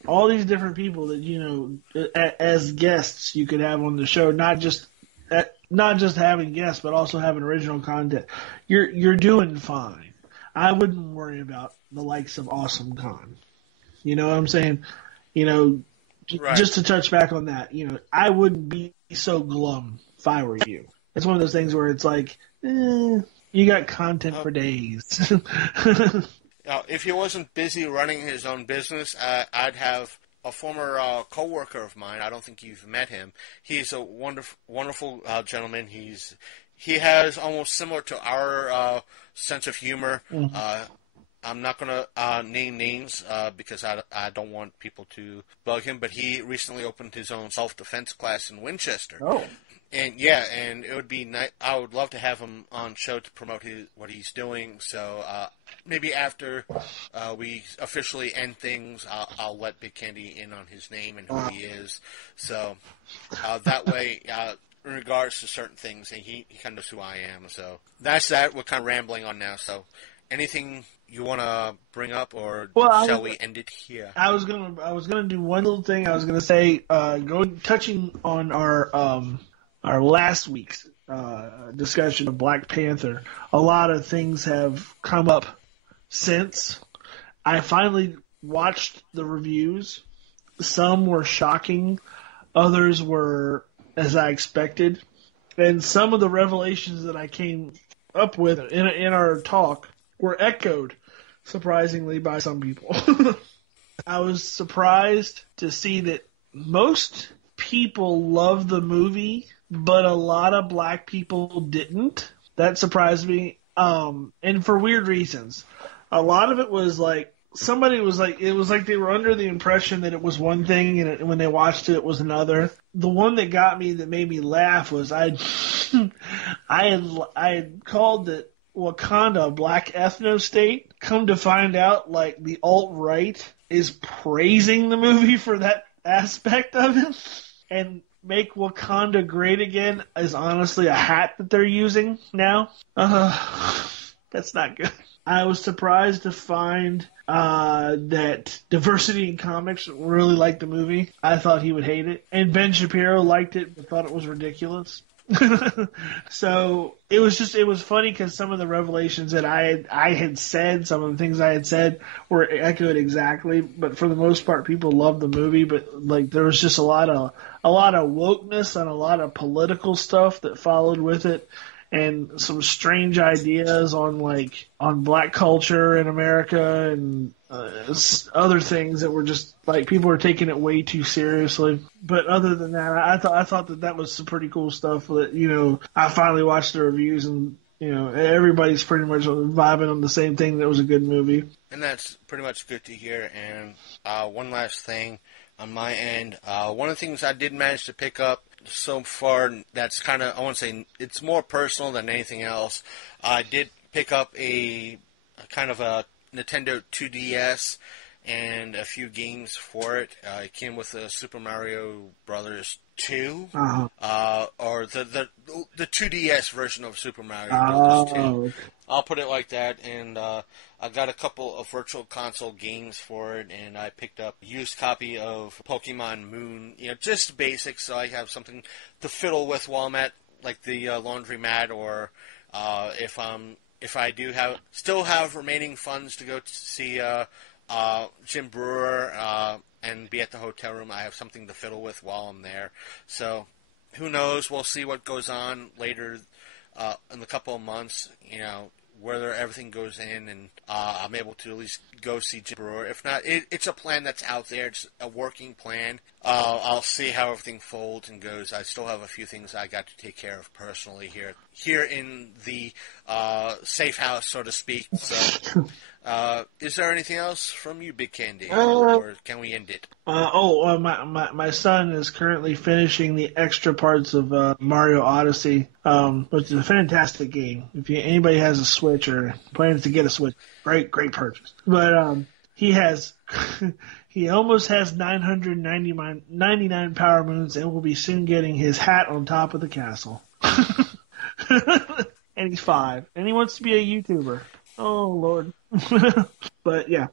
all these different people that as guests you could have on the show. Not just having guests, but also having original content. You're doing fine. I wouldn't worry about the likes of Awesome Con. You know what I'm saying? Right. Just to touch back on that, I wouldn't be so glum if I were you. It's one of those things where it's like, you got content for days. If he wasn't busy running his own business, I'd have a former co-worker of mine. I don't think you've met him. He's a wonderful gentleman. He has almost similar to our sense of humor. Mm-hmm. I'm not going to name names because I don't want people to bug him, but he recently opened his own self-defense class in Winchester. Oh. And it would be nice. I would love to have him on show to promote what he's doing. So maybe after we officially end things, I'll let Big Candy in on his name and who he is. So that way, in regards to certain things, he kind of knows who I am. So that's that. We're kind of rambling on now. So anything you want to bring up, or shall we end it here? I was gonna do one little thing. I was gonna say, touching on our last week's discussion of Black Panther. A lot of things have come up since. I finally watched the reviews. Some were shocking, others were as I expected, and some of the revelations that I came up with in our talk were echoed, surprisingly, by some people. I was surprised to see that most people love the movie, but a lot of black people didn't. That surprised me, and for weird reasons. A lot of it was like, somebody was like, it was like they were under the impression that it was one thing, and when they watched it, it was another. The one that got me, that made me laugh, was I had called it Wakanda a black ethno state. Come to find out, like, the alt-right is praising the movie for that aspect of it, and Make Wakanda Great Again is honestly a hat that they're using now. That's not good. I was surprised to find that Diversity in Comics really liked the movie. I thought he would hate it. And Ben Shapiro liked it but thought it was ridiculous. So it was funny because some of the revelations that I had said, some of the things I had said were echoed exactly, but for the most part people loved the movie. But like, there was just a lot of wokeness and a lot of political stuff that followed with it, and some strange ideas on black culture in America and other things that were just like, people were taking it way too seriously. But other than that, I thought that was some pretty cool stuff. That I finally watched the reviews, and everybody's pretty much vibing on the same thing. That was a good movie, and that's pretty much good to hear. And one last thing on my end, one of the things I did manage to pick up so far, that's kind of, I want to say, it's more personal than anything else. I did pick up a kind of a Nintendo 2DS, and a few games for it. It came with a Super Mario Brothers 2, or the 2DS version of Super Mario Brothers 2. Okay. I'll put it like that, and I got a couple of virtual console games for it, and I picked up a used copy of Pokemon Moon, just basics, so I have something to fiddle with while I'm at, like, the laundromat, or if I do still have remaining funds to go to see Jim Brewer and be at the hotel room, I have something to fiddle with while I'm there. So, who knows? We'll see what goes on later in a couple of months, whether everything goes in and I'm able to at least go see Jim Brewer. If not, it's a plan that's out there. It's a working plan. I'll see how everything folds and goes. I still have a few things I got to take care of personally here in the safe house, so to speak. So, is there anything else from you, Big Candy, or can we end it? My son is currently finishing the extra parts of Mario Odyssey, which is a fantastic game. If anybody has a Switch or plans to get a Switch, great purchase. But he almost has 999 Power Moons and will be soon getting his hat on top of the castle. And he's 5, and he wants to be a YouTuber. Oh, Lord. But, yeah.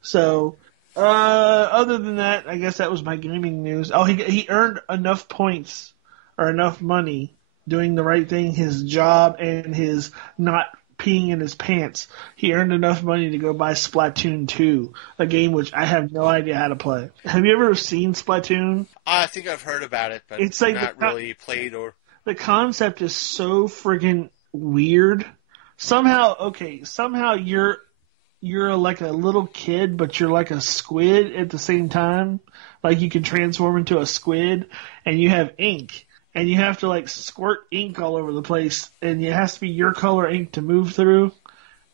So, other than that, I guess that was my gaming news. Oh, he earned enough points or enough money doing the right thing, his job and his not peeing in his pants. He earned enough money to go buy Splatoon 2, a game which I have no idea how to play. Have you ever seen Splatoon? I think I've heard about it, but it's like not really played or... The concept is so friggin' weird. Somehow you're like a little kid, but you're like a squid at the same time. Like you can transform into a squid, and you have ink, and you have to like squirt ink all over the place, and it has to be your color ink to move through.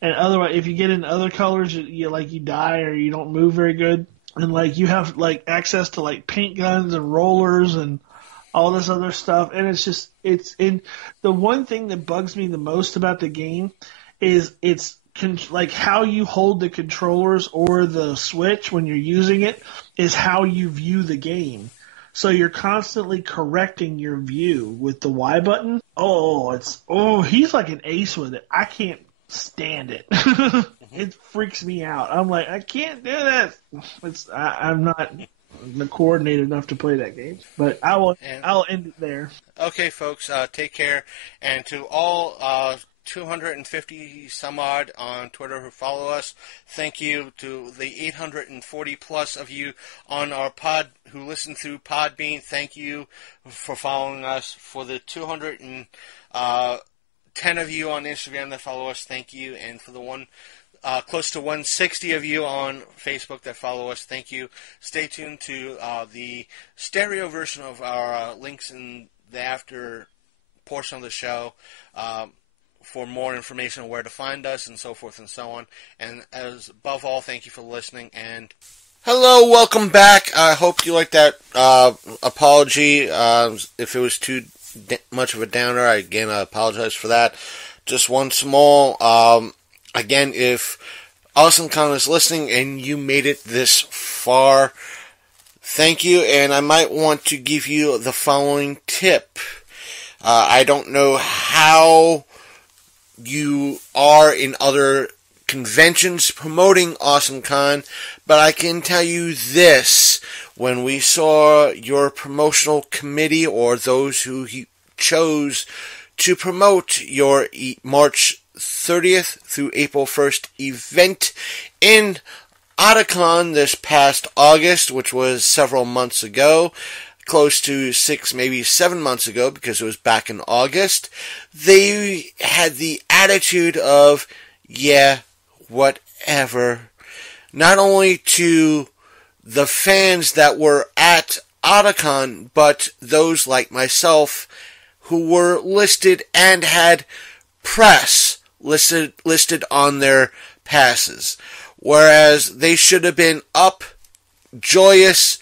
And otherwise, if you get in other colors, you die or you don't move very good. And like you have like access to like paint guns and rollers and all this other stuff, and the one thing that bugs me the most about the game is like how you hold the controllers or the Switch when you're using it is how you view the game. So you're constantly correcting your view with the Y button. He's like an ace with it. I can't stand it. It freaks me out. I'm like, I can't do this. I'm not coordinated enough to play that game, but I'll end it there. Okay, folks, take care, and to all 250 some odd on Twitter who follow us, thank you. To the 840 plus of you on our pod who listen through Podbean, thank you for following us. For the 210 of you on Instagram that follow us, thank you, and for the close to 160 of you on Facebook that follow us, thank you. Stay tuned to the stereo version of our links in the after portion of the show for more information on where to find us and so forth and so on. And as above all, thank you for listening. And hello, welcome back. I hope you liked that apology. If it was too much of a downer, I apologize for that. Just one small... Again, if AwesomeCon is listening and you made it this far, thank you, and I might want to give you the following tip. I don't know how you are in other conventions promoting AwesomeCon, but I can tell you this. When we saw your promotional committee or those who chose to promote your March 30th through April 1st event in Otakon this past August, which was several months ago, close to 6, maybe 7 months ago, because it was back in August, they had the attitude of, yeah, whatever. Not only to the fans that were at Otakon, but those like myself who were listed and had press listed on their passes, whereas they should have been up, joyous,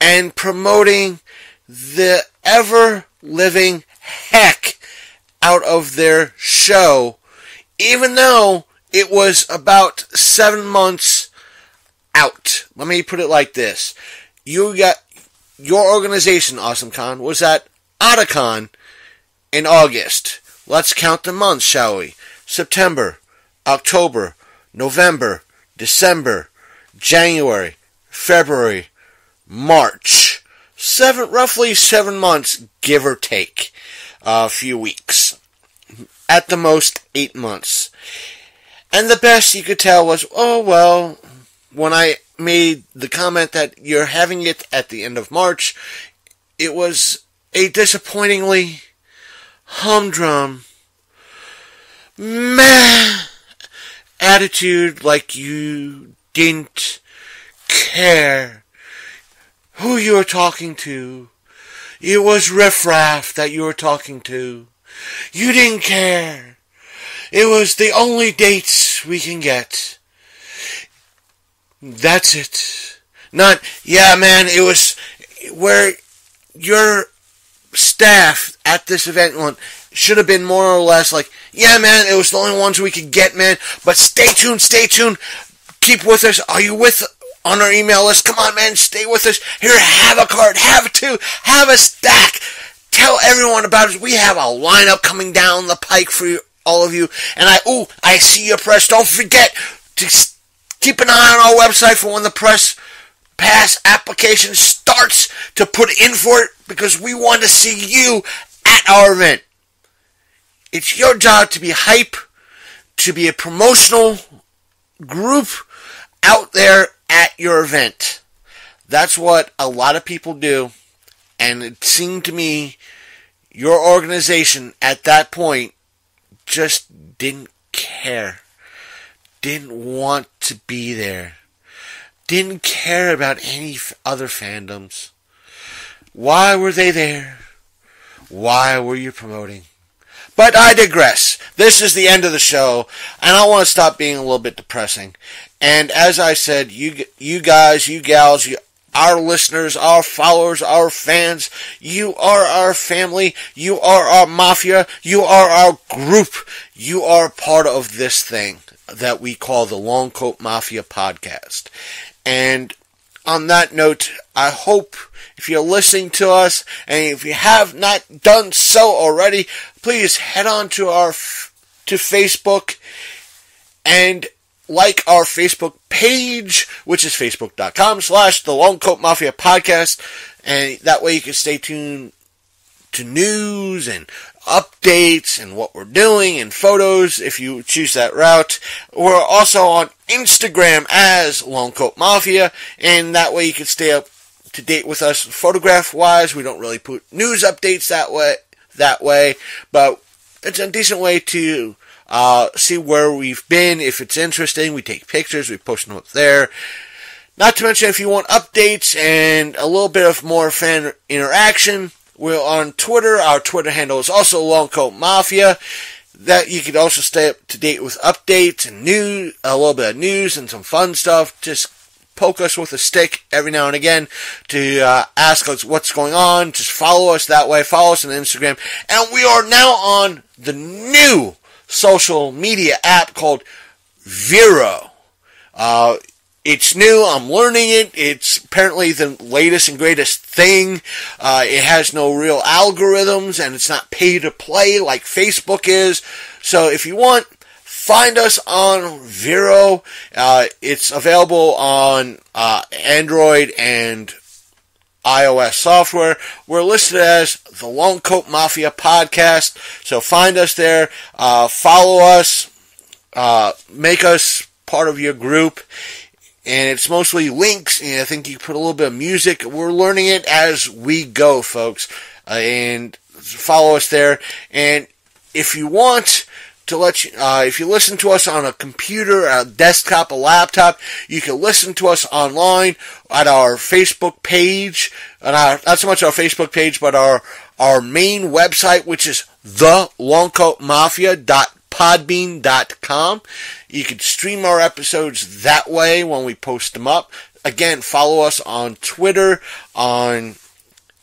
and promoting the ever-living heck out of their show, even though it was about 7 months out. Let me put it like this. You got your organization, Awesome Con, was at Otakon in August. Let's count the months, shall we? September, October, November, December, January, February, March. Roughly 7 months, give or take a few weeks. At the most, 8 months. And the best you could tell was, oh, well, when I made the comment that you're having it at the end of March, it was a disappointingly humdrum, meh attitude, like you didn't care who you were talking to. It was riffraff that you were talking to. You didn't care. It was the only dates we can get. That's it. Not, yeah, man, it was where your staff at this event should have been more or less like, yeah, man, it was the only ones we could get, man, but stay tuned, keep with us. Are you on our email list? Come on, man, stay with us. Here, have a card, have two, have a stack. Tell everyone about it. We have a lineup coming down the pike for you, all of you. And I see your press. Don't forget to keep an eye on our website for when the press pass application starts to put in for it, because we want to see you at our event. It's your job to be hype, to be a promotional group out there at your event. That's what a lot of people do, and it seemed to me your organization at that point just didn't care. Didn't want to be there. Didn't care about any other fandoms. Why were they there? Why were you promoting? But I digress. This is the end of the show, and I want to stop being a little bit depressing. And as I said, you guys, you gals, our listeners, our followers, our fans, you are our family, you are our mafia, you are our group, you are part of this thing that we call the Long Coat Mafia Podcast. And on that note, I hope if you're listening to us, and if you have not done so already, please head on to Facebook and like our Facebook page, which is facebook.com/The Long Coat Mafia Podcast. And that way you can stay tuned to news and updates and what we're doing and photos if you choose that route. We're also on Instagram as Long Coat Mafia, and that way you can stay up to date with us photograph wise. We don't really put news updates that way, but it's a decent way to see where we've been. If it's interesting, we take pictures, we post them up there. Not to mention, if you want updates and a little bit of more fan interaction, we're on Twitter. Our Twitter handle is also Long Coat Mafia. That you could also stay up to date with updates and news, a little bit of news and some fun stuff. Just poke us with a stick every now and again to ask us what's going on. Just follow us that way. Follow us on Instagram. And we are now on the new social media app called Vero. It's new. I'm learning it. It's apparently the latest and greatest thing. It has no real algorithms, and it's not pay to play like Facebook is. So if you want, find us on Vero. It's available on Android and iOS software. We're listed as the Long Coat Mafia Podcast. So find us there. Follow us. Make us part of your group. And it's mostly links, and I think you can put a little bit of music. We're learning it as we go, folks. And follow us there. And if you want to if you listen to us on a computer, a desktop, a laptop, you can listen to us online at our Facebook page. And not so much our Facebook page, but our main website, which is thelongcoatmafia.podbean.com. You can stream our episodes that way when we post them up. Again, follow us on Twitter, on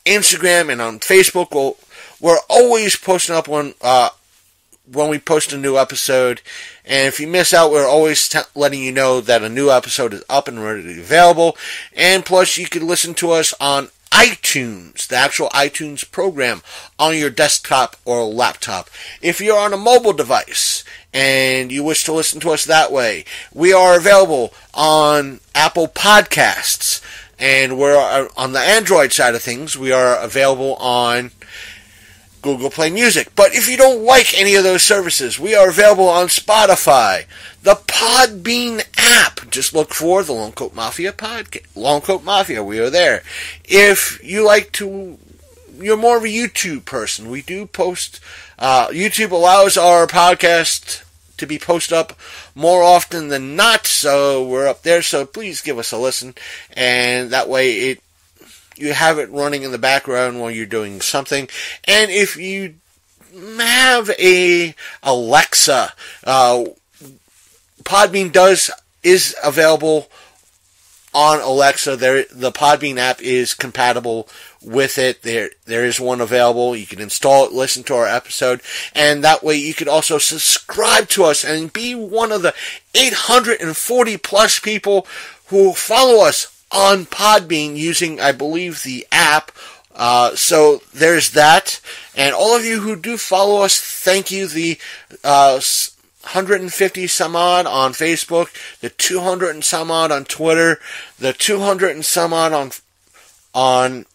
Instagram, and on Facebook. We're always posting up when when we post a new episode. And if you miss out, we're always letting you know that a new episode is up and ready available. And plus, you can listen to us on iTunes, the actual iTunes program, on your desktop or laptop. If you're on a mobile device and you wish to listen to us that way, we are available on Apple Podcasts. And we're on the Android side of things, we are available on Google Play Music. But if you don't like any of those services, we are available on Spotify, the Podbean app. Just look for the Long Coat Mafia podcast. Long Coat Mafia, we are there. If you like to, you're more of a YouTube person, we do post. YouTube allows our podcast to be posted up more often than not, so we're up there. So please give us a listen, and that way you have it running in the background while you're doing something. And if you have a Alexa, Podbean is available on Alexa. The Podbean app is compatible with it. There is one available. You can install it, listen to our episode, and that way you can also subscribe to us and be one of the 840 plus people who follow us on Podbean using, I believe, the app. So there's that. And all of you who do follow us, thank you. The 150 some odd on Facebook, the 200 and some odd on Twitter, the 200 and some odd on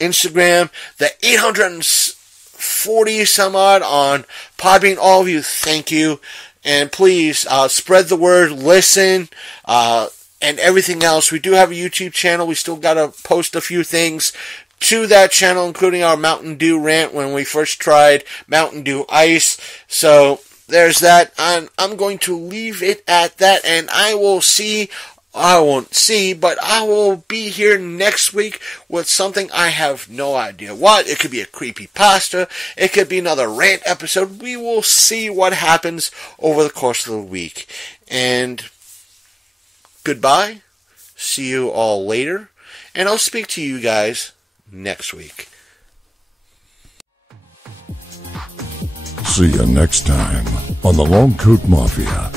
Instagram, the 840 some odd on Podbean. All of you, thank you. And please spread the word, listen, and everything else. We do have a YouTube channel. We still got to post a few things to that channel, including our Mountain Dew rant when we first tried Mountain Dew Ice. So there's that. I'm going to leave it at that, and I won't see, but I will be here next week with something I have no idea what. It could be a creepypasta. It could be another rant episode. We will see what happens over the course of the week. And goodbye. See you all later. And I'll speak to you guys next week. See you next time on the Long Coat Mafia.